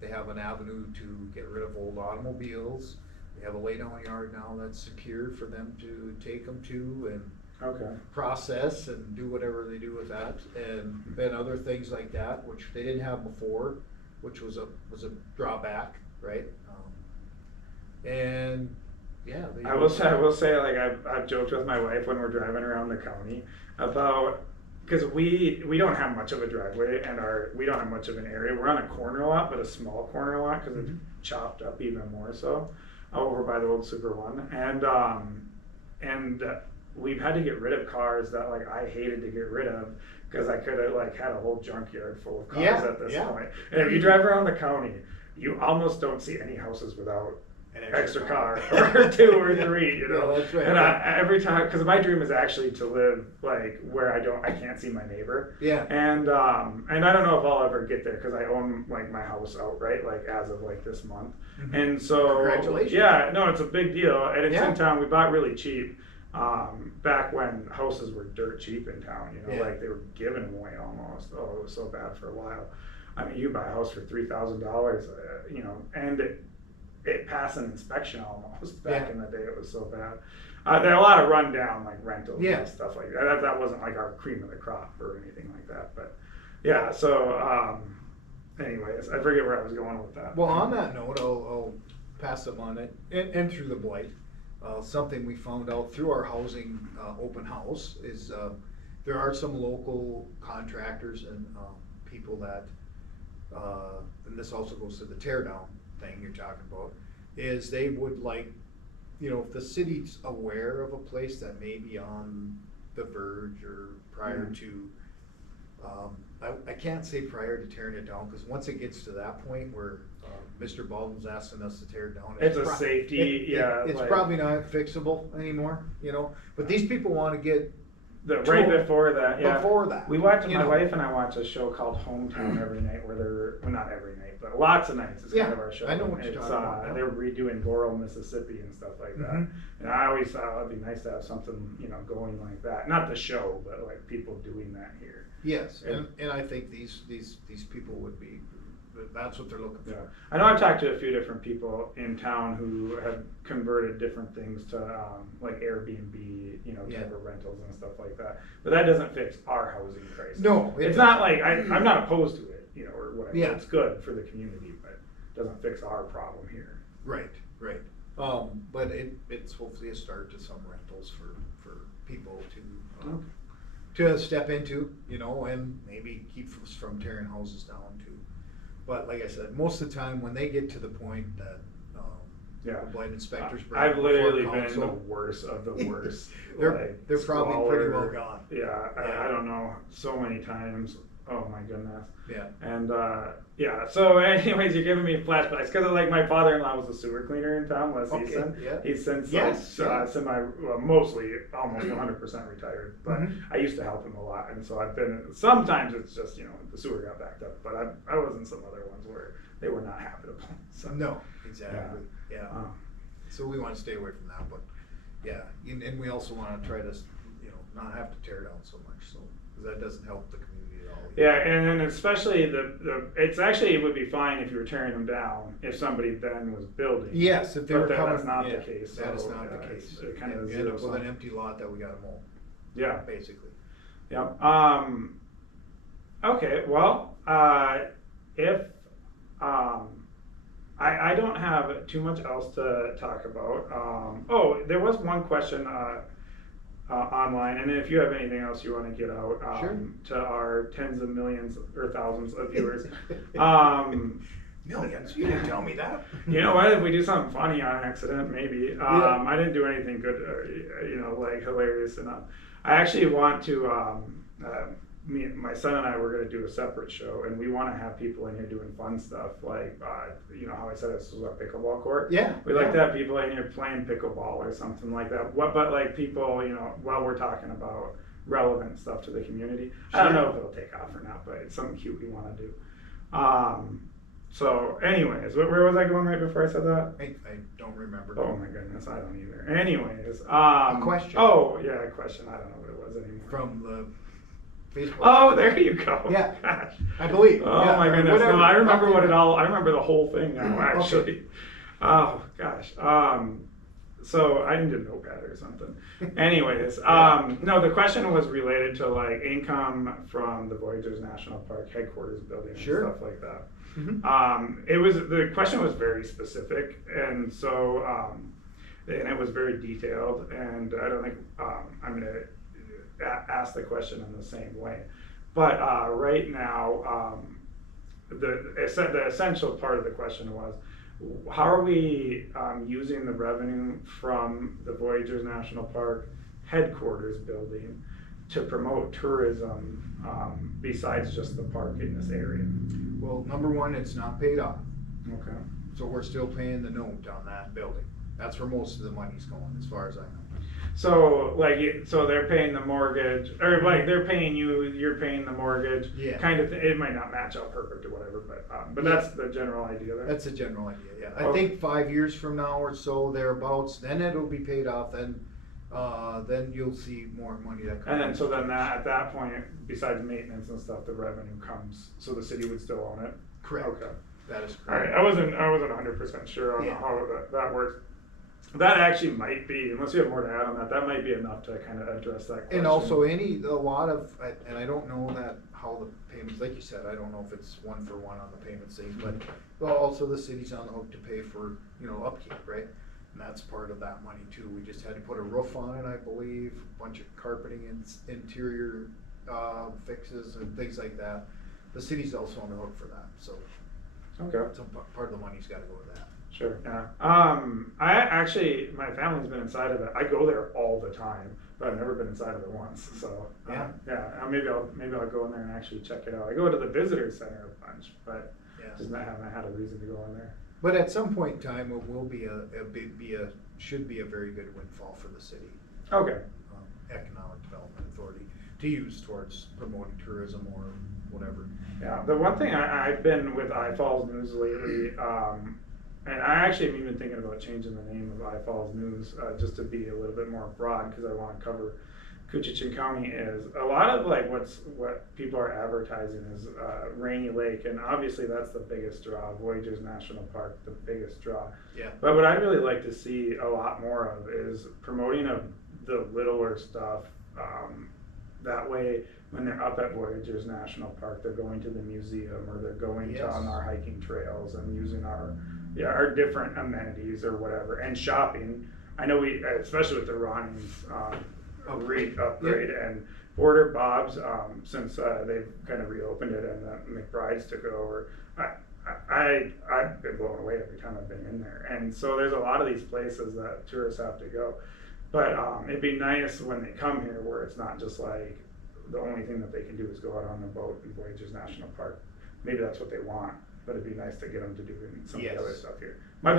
they have an avenue to get rid of old automobiles. We have a laydown yard now that's secure for them to take them to and Okay. process and do whatever they do with that, and other things like that, which they didn't have before, which was a drawback, right? And yeah, I will say, like I've joked with my wife when we're driving around the county about, because we don't have much of a driveway and we don't have much of an area. We're on a corner lot, but a small corner lot because it's chopped up even more so over by the old Super One, and we've had to get rid of cars that like I hated to get rid of because I could have like had a whole junkyard full of cars at this point. And if you drive around the county, you almost don't see any houses without an extra car or two or three, you know. Yeah, that's right. And every time, because my dream is actually to live like where I can't see my neighbor. Yeah. And I don't know if I'll ever get there because I own like my house outright, like as of like this month. Mhm. And so, Congratulations. yeah, no, it's a big deal, and it's Yeah. in town. We bought really cheap. Back when houses were dirt cheap in town, you know, Yeah. like they were giving them away almost. Oh, it was so bad for a while. I mean, you buy a house for $3,000, you know, and it passed an inspection almost. Back Yeah. in the day, it was so bad. There are a lot of rundown like rentals Yeah. and stuff like that. That wasn't like our cream of the crop or anything like that. But yeah, so anyways, I forget where I was going with that. Well, on that note, I'll pass them on it, and through the blight. Something we found out through our housing open house is there are some local contractors and people that, and this also goes to the tear down thing you're talking about, is they would like, you know, if the city's aware of a place that may be on the verge or prior to, I can't say prior to tearing it down, because once it gets to that point where Mr. Baldwin's asking us to tear it down. It's a safety, yeah. It's like, probably not fixable anymore, you know, but these people wanna get right before that, yeah. before that. We watch, you my know. wife and I watch a show called Hometown every night where well, not every night, but lots of nights. It's Yeah, kind of our show. I know what you're It's, talking about now. They're redoing Laurel, Mississippi and stuff like that. Mhm. And I always thought it'd be nice to have something, you know, going like that. Not the show, but like people doing that here. Yes, Yeah. and I think these people would be, that's what they're looking Yeah, for. I know I've talked to a few different people in town who have converted different things to like Airbnb, you know, type Yeah. of rentals and stuff like that. But that doesn't fix our housing crisis. No, it it's not like I'm not opposed to it, you know, or whatever. Yeah. It's good for the community, but it doesn't fix our problem here. Right, right. But it's hopefully a start to some rentals for people to step into, you know, and maybe keep us from tearing houses down too. But like I said, most of the time when they get to the point that, Yeah. the blight inspectors bring I've it before literally been council, the worst of the worst. They're probably pretty well squalor. gone. Yeah, Yeah. I don't know, so many times. Oh my goodness. Yeah. And yeah, so anyways, you're giving me flashbacks because like my father-in-law was a sewer cleaner in town, Wes Okay, Easton. yeah. He's since Yes, mostly almost 100% retired, but Mhm. I used to help him a lot, and so I've been. Sometimes it's just, you know, the sewer got backed up, but I was in some other ones where they were not habitable. So No, exactly, yeah. Um, So we wanna stay away from that, but, yeah, and we also wanna try to, you know, not have to tear down so much, so, cause that doesn't help the community at all. either. Yeah, and then especially it would be fine if you were tearing them down if somebody then was building. Yes, if they were But coming. that's not yeah, the case. That is so, not the yeah, case. It kind of You end up with an empty lot that we gotta mow, Yeah. basically. Yeah. Okay. Well, if I don't have too much else to talk about. There was one question online, and if you have anything else you want to get out Sure. to our tens of millions or thousands of viewers. Millions, you didn't tell me that. You know what? If we do something funny on accident, maybe. Yeah. I didn't do anything good, you know, like hilarious enough. I actually want to my son and I were gonna do a separate show, and we wanna have people in here doing fun stuff, like, you know how I said this was a pickleball court? Yeah. We like to have people in here playing pickleball or something like that, but like people, you know, while we're talking about relevant stuff to the community. I don't know if it'll take off or not, but it's something cute we wanna do. So anyways, where was I going right before I said that? I don't remember. Oh my goodness, I don't either. Anyways, A question. Oh yeah, a question. I don't know what it was anymore. From the Facebook. Oh, there you go. Yeah. Gosh. I believe. Oh yeah, my or goodness. whatever. No, I remember what it all. I remember the whole thing now. Actually. Okay. Oh gosh. So I need a notepad or something. Anyways, no, the question was related to like income from the Voyageurs National Park headquarters building and Sure. stuff like that. Mhm. The question was very specific, and so and it was very detailed, and I don't think I'm gonna ask the question in the same way. But right now, the essential part of the question was, how are we using the revenue from the Voyageurs National Park headquarters building to promote tourism besides just the park in this area? Well, number one, it's not paid off. Okay. So we're still paying the note on that building. That's where most of the money's going, as far as I know. So like, so they're paying the mortgage, or like they're paying you, you're paying the mortgage. Yeah. Kind of, it might not match up perfect or whatever, but Yeah. that's the general idea there. That's a general idea, yeah. I Okay. think 5 years from now or so, thereabouts, then it'll be paid off, then you'll see more money that comes. And then, so then that, at that point, besides maintenance and stuff, the revenue comes, so the city would still own it? Correct. Okay. That is All right, correct. I wasn't 100% sure on Yeah. how that works. That actually might be, unless you have more to add on that, that might be enough to kind of address that question. And also a lot of, and I don't know that how the payments, like you said, I don't know if it's one for one on the payments thing, but well, also the city's on the hook to pay for, upkeep, right? And that's part of that money too. We just had to put a roof on it, I believe, a bunch of carpeting and interior fixes and things like that. The city's also on the hook for that, so Okay. some part of the money's gotta go to that. Sure, yeah. I actually, my family's been inside of it. I go there all the time, but I've never been inside of it once, so. Yeah. Yeah, maybe I'll go in there and actually check it out. I go to the visitor center a bunch, but Yeah. just haven't had a reason to go in there. But at some point in time, it will be should be a very good windfall for the city. Okay. Economic Development Authority to use towards promoting tourism or whatever. Yeah, the one thing I've been with iFalls News lately, and I actually am even thinking about changing the name of iFalls News just to be a little bit more broad because I want to cover Coochin County. Is a lot of like what people are advertising is Rainy Lake, and obviously that's the biggest draw. Voyageurs National Park, the biggest draw. Yeah. But what I'd really like to see a lot more of is promoting of the littler stuff. That way, when they're up at Voyageurs National Park, they're going to the museum or they're going to on our hiking trails and using our different amenities or whatever, and shopping. I know we, especially with the Ronnie's upgrade and Border Bob's, since they've kind of reopened it and the McBride's took it over. I've been blown away every time I've been in there, and so there's a lot of these places that tourists have to go. But it'd be nice when they come here where it's not just like the only thing that they can do is go out on the boat in Voyageurs National Park. Maybe that's what they want, but it'd be nice to get them to do some of the other stuff here. My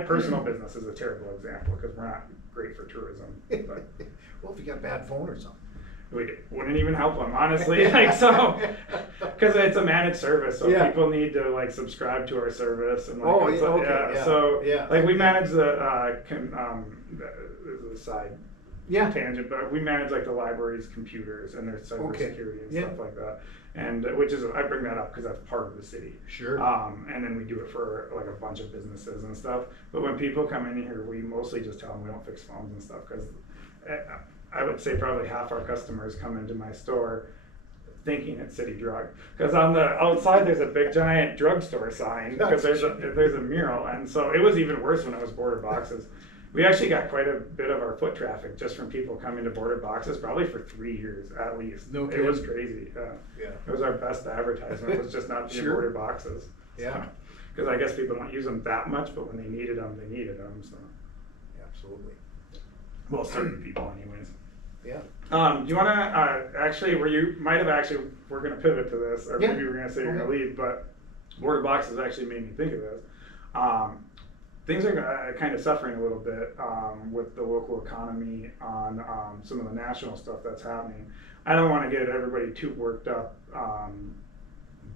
personal business is a terrible example because we're not great for tourism. But Well, if you got a bad phone or something. we wouldn't even help them, honestly. Because it's a managed service, so Yeah. people need to like subscribe to our service and like, Oh, it's yeah, like- okay, yeah, So yeah. like we manage the the side Yeah. tangent, but we manage like the library's computers and their cybersecurity and Yeah. stuff like that. And which is, I bring that up because that's part of the city. Sure. And then we do it for like a bunch of businesses and stuff. But when people come in here, we mostly just tell them we don't fix phones and stuff because I would say probably half our customers come into my store thinking it's City Drug, because on the outside there's a big giant drugstore sign because there's a mural, and so it was even worse when it was Border Boxes. We actually got quite a bit of our foot traffic just from people coming to Border Boxes, probably for 3 years at least. No It was kidding. crazy. Yeah. It was our best advertisement. Was just not being Sure. Border Boxes. Yeah. Because I guess people don't use them that much, but when they needed them, they needed them. So, Absolutely. well, certain people, anyways. Yeah. Do you wanna, actually, we're gonna pivot to this, or Yeah. maybe we're gonna say you're gonna Okay. leave, but Board of Boxes actually made me think of this. Things are kind of suffering a little bit, with the local economy on, some of the national stuff that's happening. I don't wanna get everybody too worked up,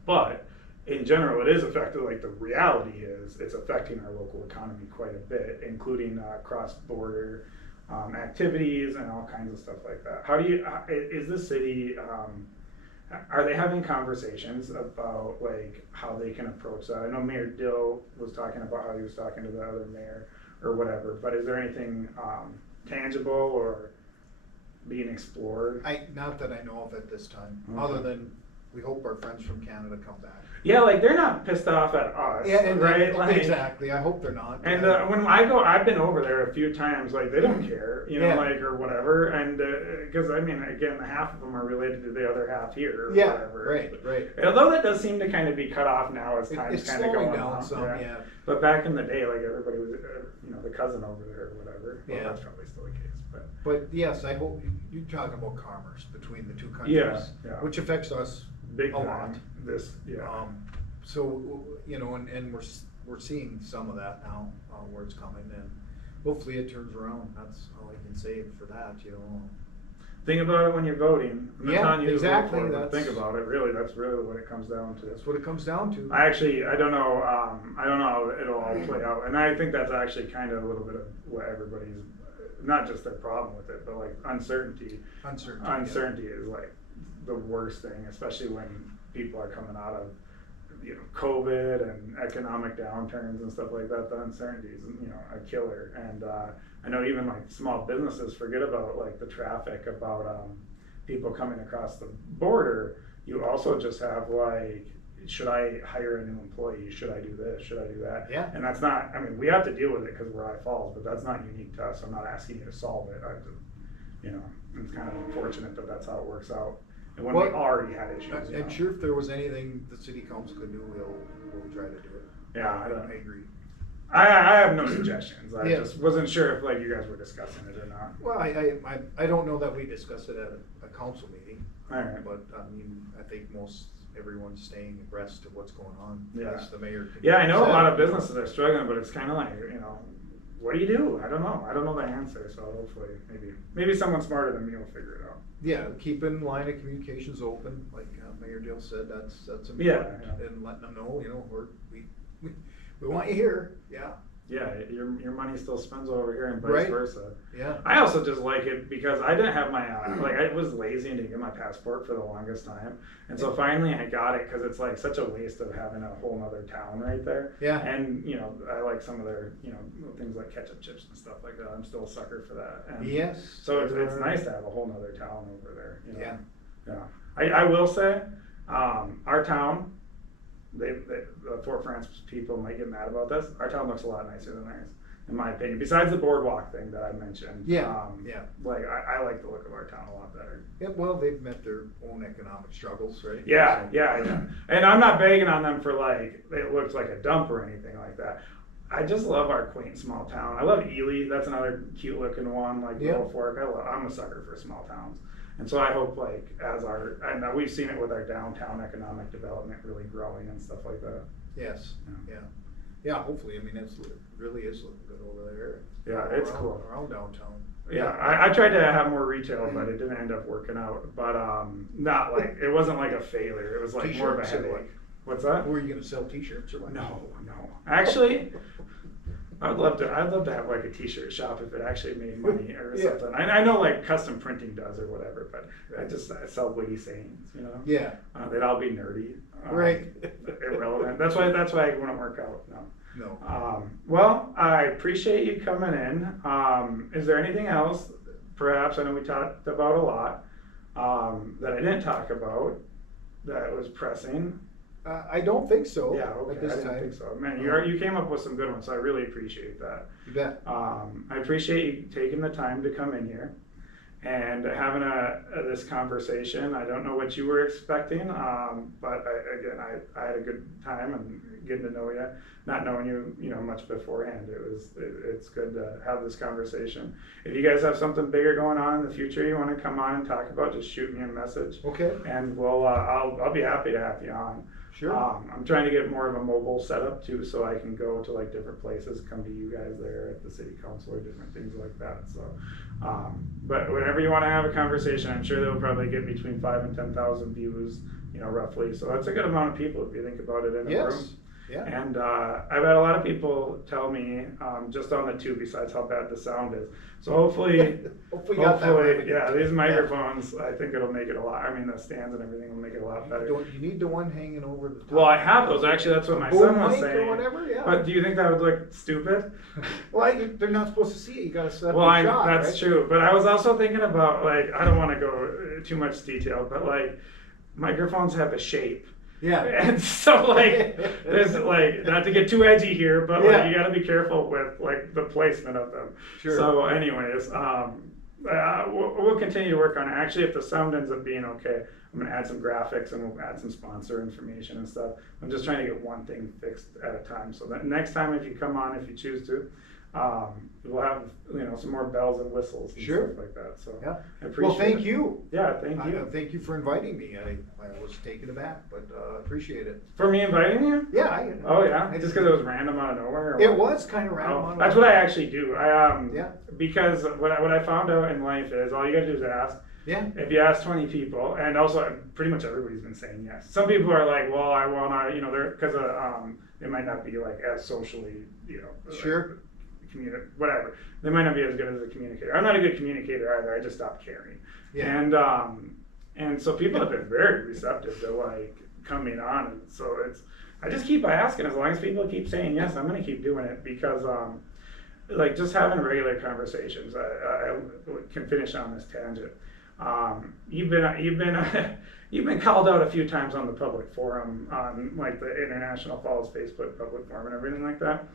but in general, it is affected, like the reality is, it's affecting our local economy quite a bit, including, cross-border, activities and all kinds of stuff like that. How do you, is the city, are they having conversations about like how they can approach that? I know Mayor Dill was talking about how he was talking to the other mayor or whatever, but is there anything, tangible or being explored? Not that I know of at this time, Okay. other than we hope our friends from Canada come back. Yeah, like they're not pissed off at us, right? Like, exactly, I hope they're not. and when I've been over there a few times, like they don't care, you know, Yeah. like or whatever, and because I mean, again, half of them are related to the other half here, or Yeah, whatever. right. Although that does seem to kind of be cut off now as time's It's kind of slowing going down on. some, yeah. But back in the day, like everybody was, you know, the cousin over there or whatever. Well, Yeah. that's probably still the case, but But yes, I hope, you're talking about commerce between the two countries. Yeah, yeah. Which affects us big a time. lot. This, yeah. So, you know, and we're seeing some of that now, where it's coming, and hopefully it turns around, that's all I can say for that, you know. Think about it when you're voting. I'm not Yeah, telling you to vote exactly, for it, but that's- think about it. Really, that's really what it comes down to. That's what it comes down to. I don't know, I don't know how it'll all play out, and I think that's actually kind of a little bit of what everybody's, not just their problem with it, but like uncertainty. Uncertainty. Uncertainty is like the worst thing, especially when people are coming out of, you know, COVID and economic downturns and stuff like that. The uncertainty is, you know, a killer. And I know even like small businesses forget about like the traffic, about people coming across the border. You also just have like, should I hire a new employee? Should I do this? Should I do that? Yeah. And that's not, I mean, we have to deal with it because we're High Falls, but that's not unique to us. I'm not asking you to solve it. I just, you know, it's kind of unfortunate that that's how it works out. And when we Well, already had issues. you I'm know. sure if there was anything the city council could do, we'll try to do it. Yeah, I agree. I have no suggestions. I Yeah. just wasn't sure if like you guys were discussing it or not. Well, I don't know that we discussed it at a council meeting. All right. But, I mean, I think everyone's staying abreast of what's going on. Yeah. As the mayor. Yeah, I know a said. lot of businesses are struggling, but it's kind of like, you know, what do you do? I don't know. I don't know the answer. So hopefully, maybe someone smarter than me will figure it out. Yeah, keeping line of communications open, like Mayor Dill said, that's important. Yeah. And letting them know, you know, we want you here, yeah. Yeah, your money still spends over here and vice Right. versa. Yeah. I also just like it because I didn't have my, like I was lazy and didn't get my passport for the longest time. And so finally I got it because it's like such a waste of having a whole nother town right there. Yeah. And, you know, I like some of their, you know, things like ketchup chips and stuff like that. I'm still a sucker for that. And Yes. so it's nice to have a whole nother town over there. You know? Yeah. Yeah. I will say, our town, the Fort Francis people might get mad about this. Our town looks a lot nicer than theirs, in my opinion. Besides the boardwalk thing that I mentioned. Yeah, yeah. Like I like the look of our town a lot better. Yeah, well, they've met their own economic struggles, right? Yeah, So- yeah. And I'm not begging on them for like it looks like a dump or anything like that. I just love our quaint small town. I love Ely. That's another cute looking one, like Yeah. Little Fork. I'm a sucker for small towns. And so I hope like and we've seen it with our downtown economic development really growing and stuff like that. Yes, Yeah. yeah. Yeah, hopefully, I mean, it really is looking good over there. Yeah, it's Around- cool. Around downtown. Yeah, I tried to have more retail, but it didn't end up working out. But not like it wasn't like a failure. It was like more of a T-shirts or headache. what? What's that? Were you gonna sell t-shirts or what? No. Actually, I'd love to have like a t-shirt shop if it actually made money or Yeah. something. I know like custom printing does or whatever, but I sell witty sayings, you know. Yeah. They'd all be nerdy. Right. Irrelevant. That's why it wouldn't work out. No. No. Well, I appreciate you coming in. Is there anything else, perhaps, I know we talked about a lot, that I didn't talk about that was pressing? I don't think so. Yeah, okay, At this I didn't time. think so. Man, you came up with some good ones, so I really appreciate that. You bet. I appreciate you taking the time to come in here. and having this conversation. I don't know what you were expecting, but I had a good time and getting to know you, not knowing you, much beforehand. It's good to have this conversation. If you guys have something bigger going on in the future you want to come on and talk about, just shoot me a message. Okay. And I'll be happy to have you on. Sure. I'm trying to get more of a mobile setup too, so I can go to like different places, come to you guys there at the city council or different things like that. So, but whenever you want to have a conversation, I'm sure they'll probably get between 5,000 and 10,000 views, roughly. So that's a good amount of people if you think about it in a room. Yeah. And I've had a lot of people tell me just on the two, besides how bad the sound is. So hopefully, yeah, these microphones, I think it'll make it a lot. I mean, the stands and everything will make it a lot better. You need the one hanging over the top. Well, I have those. Actually, that's what my son was saying. Or whatever, yeah. But do you think that would look stupid? Well, they're not supposed to see it. You got to set up Well, your shot, that's right? true. But I was also thinking about, like, I don't want to go too much detail, but like, microphones have a shape. Yeah. And so, like, there's like, not to get too edgy here, but like, you got to be careful with like the placement of them. Sure. So, anyways, we'll continue to work on it. Actually, if the sound ends up being okay, I'm gonna add some graphics and we'll add some sponsor information and stuff. I'm just trying to get one thing fixed at a time, so that next time if you come on, if you choose to, we'll have some more bells and whistles and stuff like that. So yeah, I appreciate well, thank it. you. Yeah, thank you. Thank you for inviting me. I was taken aback, but appreciate it. For me inviting you? Yeah. Oh yeah, just because it was random out of nowhere. Or it what? was kind of random. Oh, that's what I actually do. Because what I found out in life is all you gotta do is ask. Yeah. If you ask 20 people, and also pretty much everybody's been saying yes. Some people are like, well, I wanna, they're because they might not be like as socially, Sure. Whatever. They might not be as good as a communicator. I'm not a good communicator either. I just stopped caring. Yeah. And so people have been very receptive to like coming on, and so I just keep asking. As long as people keep saying yes, I'm gonna keep doing it because like just having regular conversations. I can finish on this tangent. You've been called out a few times on the public forum, on like the International Falls Facebook public forum and everything like that.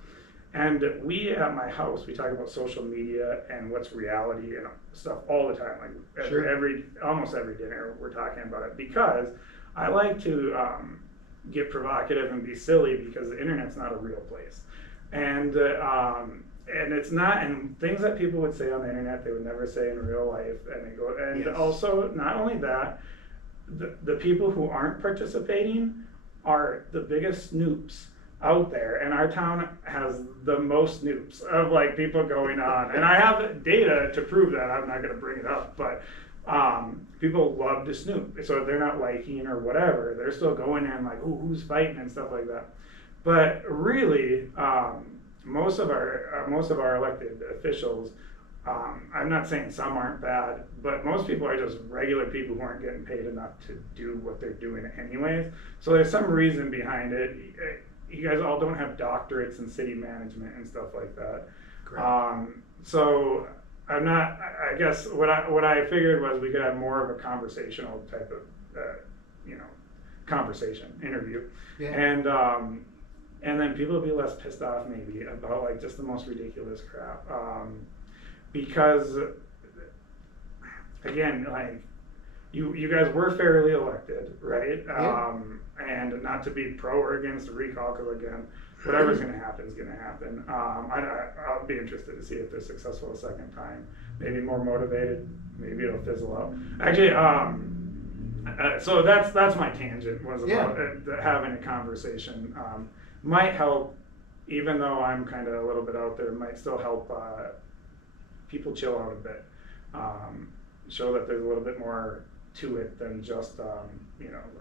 And we at my house, we talk about social media and what's reality and stuff all the time. Like almost every dinner we're talking about it, because I like to get provocative and be silly, because the internet's not a real place. And it's not, and things that people would say on the internet they would never say in real life. And also, not only that, the people who aren't participating are the biggest snoops out there, and our town has the most snoops of like people going on, and I have data to prove that. I'm not going to bring it up, but people love to snoop. So if they're not liking or whatever, they're still going there and like, ooh, who's fighting and stuff like that. But really, most of our elected officials, I'm not saying some aren't bad, but most people are just regular people who aren't getting paid enough to do what they're doing anyways. So there's some reason behind it. You guys all don't have doctorates in city management and stuff like that. Correct. So I'm not, I guess what I figured was we could have more of a conversational type of, conversation, interview. Yeah. And then people would be less pissed off maybe about like just the most ridiculous crap. Because again, like you guys were fairly elected, right? Yeah. And not to be pro or against a recall, because again, whatever's going to happen is going to happen. I'll be interested to see if they're successful a second time. Maybe more motivated. Maybe it'll fizzle out. Actually, so that's my tangent, was about having a conversation. Might help, even though I'm kind of a little bit out there. Might still help people chill out a bit. Show that there's a little bit more to it than just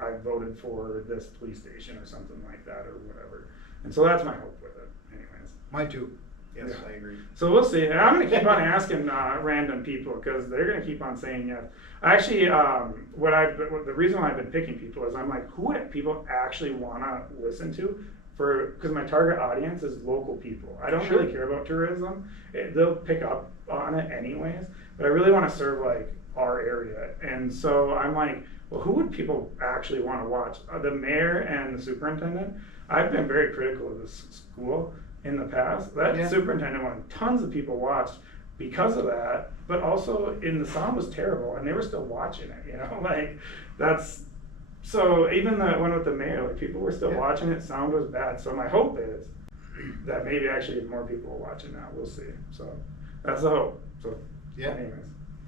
I voted for this police station or something like that or whatever. And so that's my hope with it, anyways. Mine too. Yes, Yeah. I agree. So we'll see. And I'm going to keep on asking random people, because they're going to keep on saying yes. Actually, the reason why I've been picking people is I'm like, who people actually want to listen to? Because my target audience is local people. I don't really care about tourism. They'll pick up on it anyways. But I really want to serve like our area. And so I'm like, well, who would people actually want to watch? The mayor and the superintendent. I've been very critical of this school in the past. That superintendent one, tons of people watched, because of that, but also the sound was terrible and they were still watching it, you know, like that's, so even the one with the mayor, like people were still Yeah. watching it, sound was bad. So my hope is that maybe actually more people are watching now, we'll see. So that's the hope, so Yeah. anyways.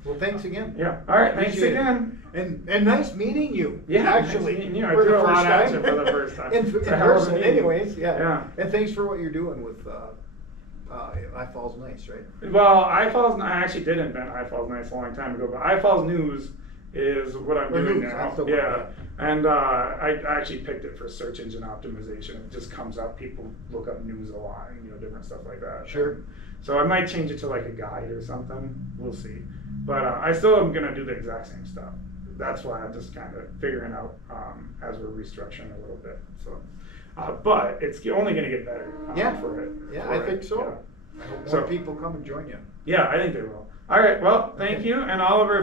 Well, thanks again. Yeah, all right, thanks Appreciate it. again. And nice meeting you. Yeah, actually. nice meeting you. I for threw the a lot first at time. you for the first time. in It's a hell of a person, meeting. anyways. Yeah. Yeah. And thanks for what you're doing with I Falls Nice, right? Well, iFalls, I actually did invent iFalls Nice a long time ago, but iFalls News is what I'm Or doing news, now. that's the one, Yeah, yeah. and I actually picked it for search engine optimization. It just comes up, people look up news a lot and, you know, different stuff like that. Sure. So I might change it to like a guide or something, we'll see. But I still am gonna do the exact same stuff. That's why I'm just kind of figuring out as we're restructuring a little bit, so. But it's only gonna get better Yeah. for it. Yeah, for I it, think so. yeah. I hope So- more people come and join you. Yeah, I think they will. All right, well, thank Okay. you, and Oliver,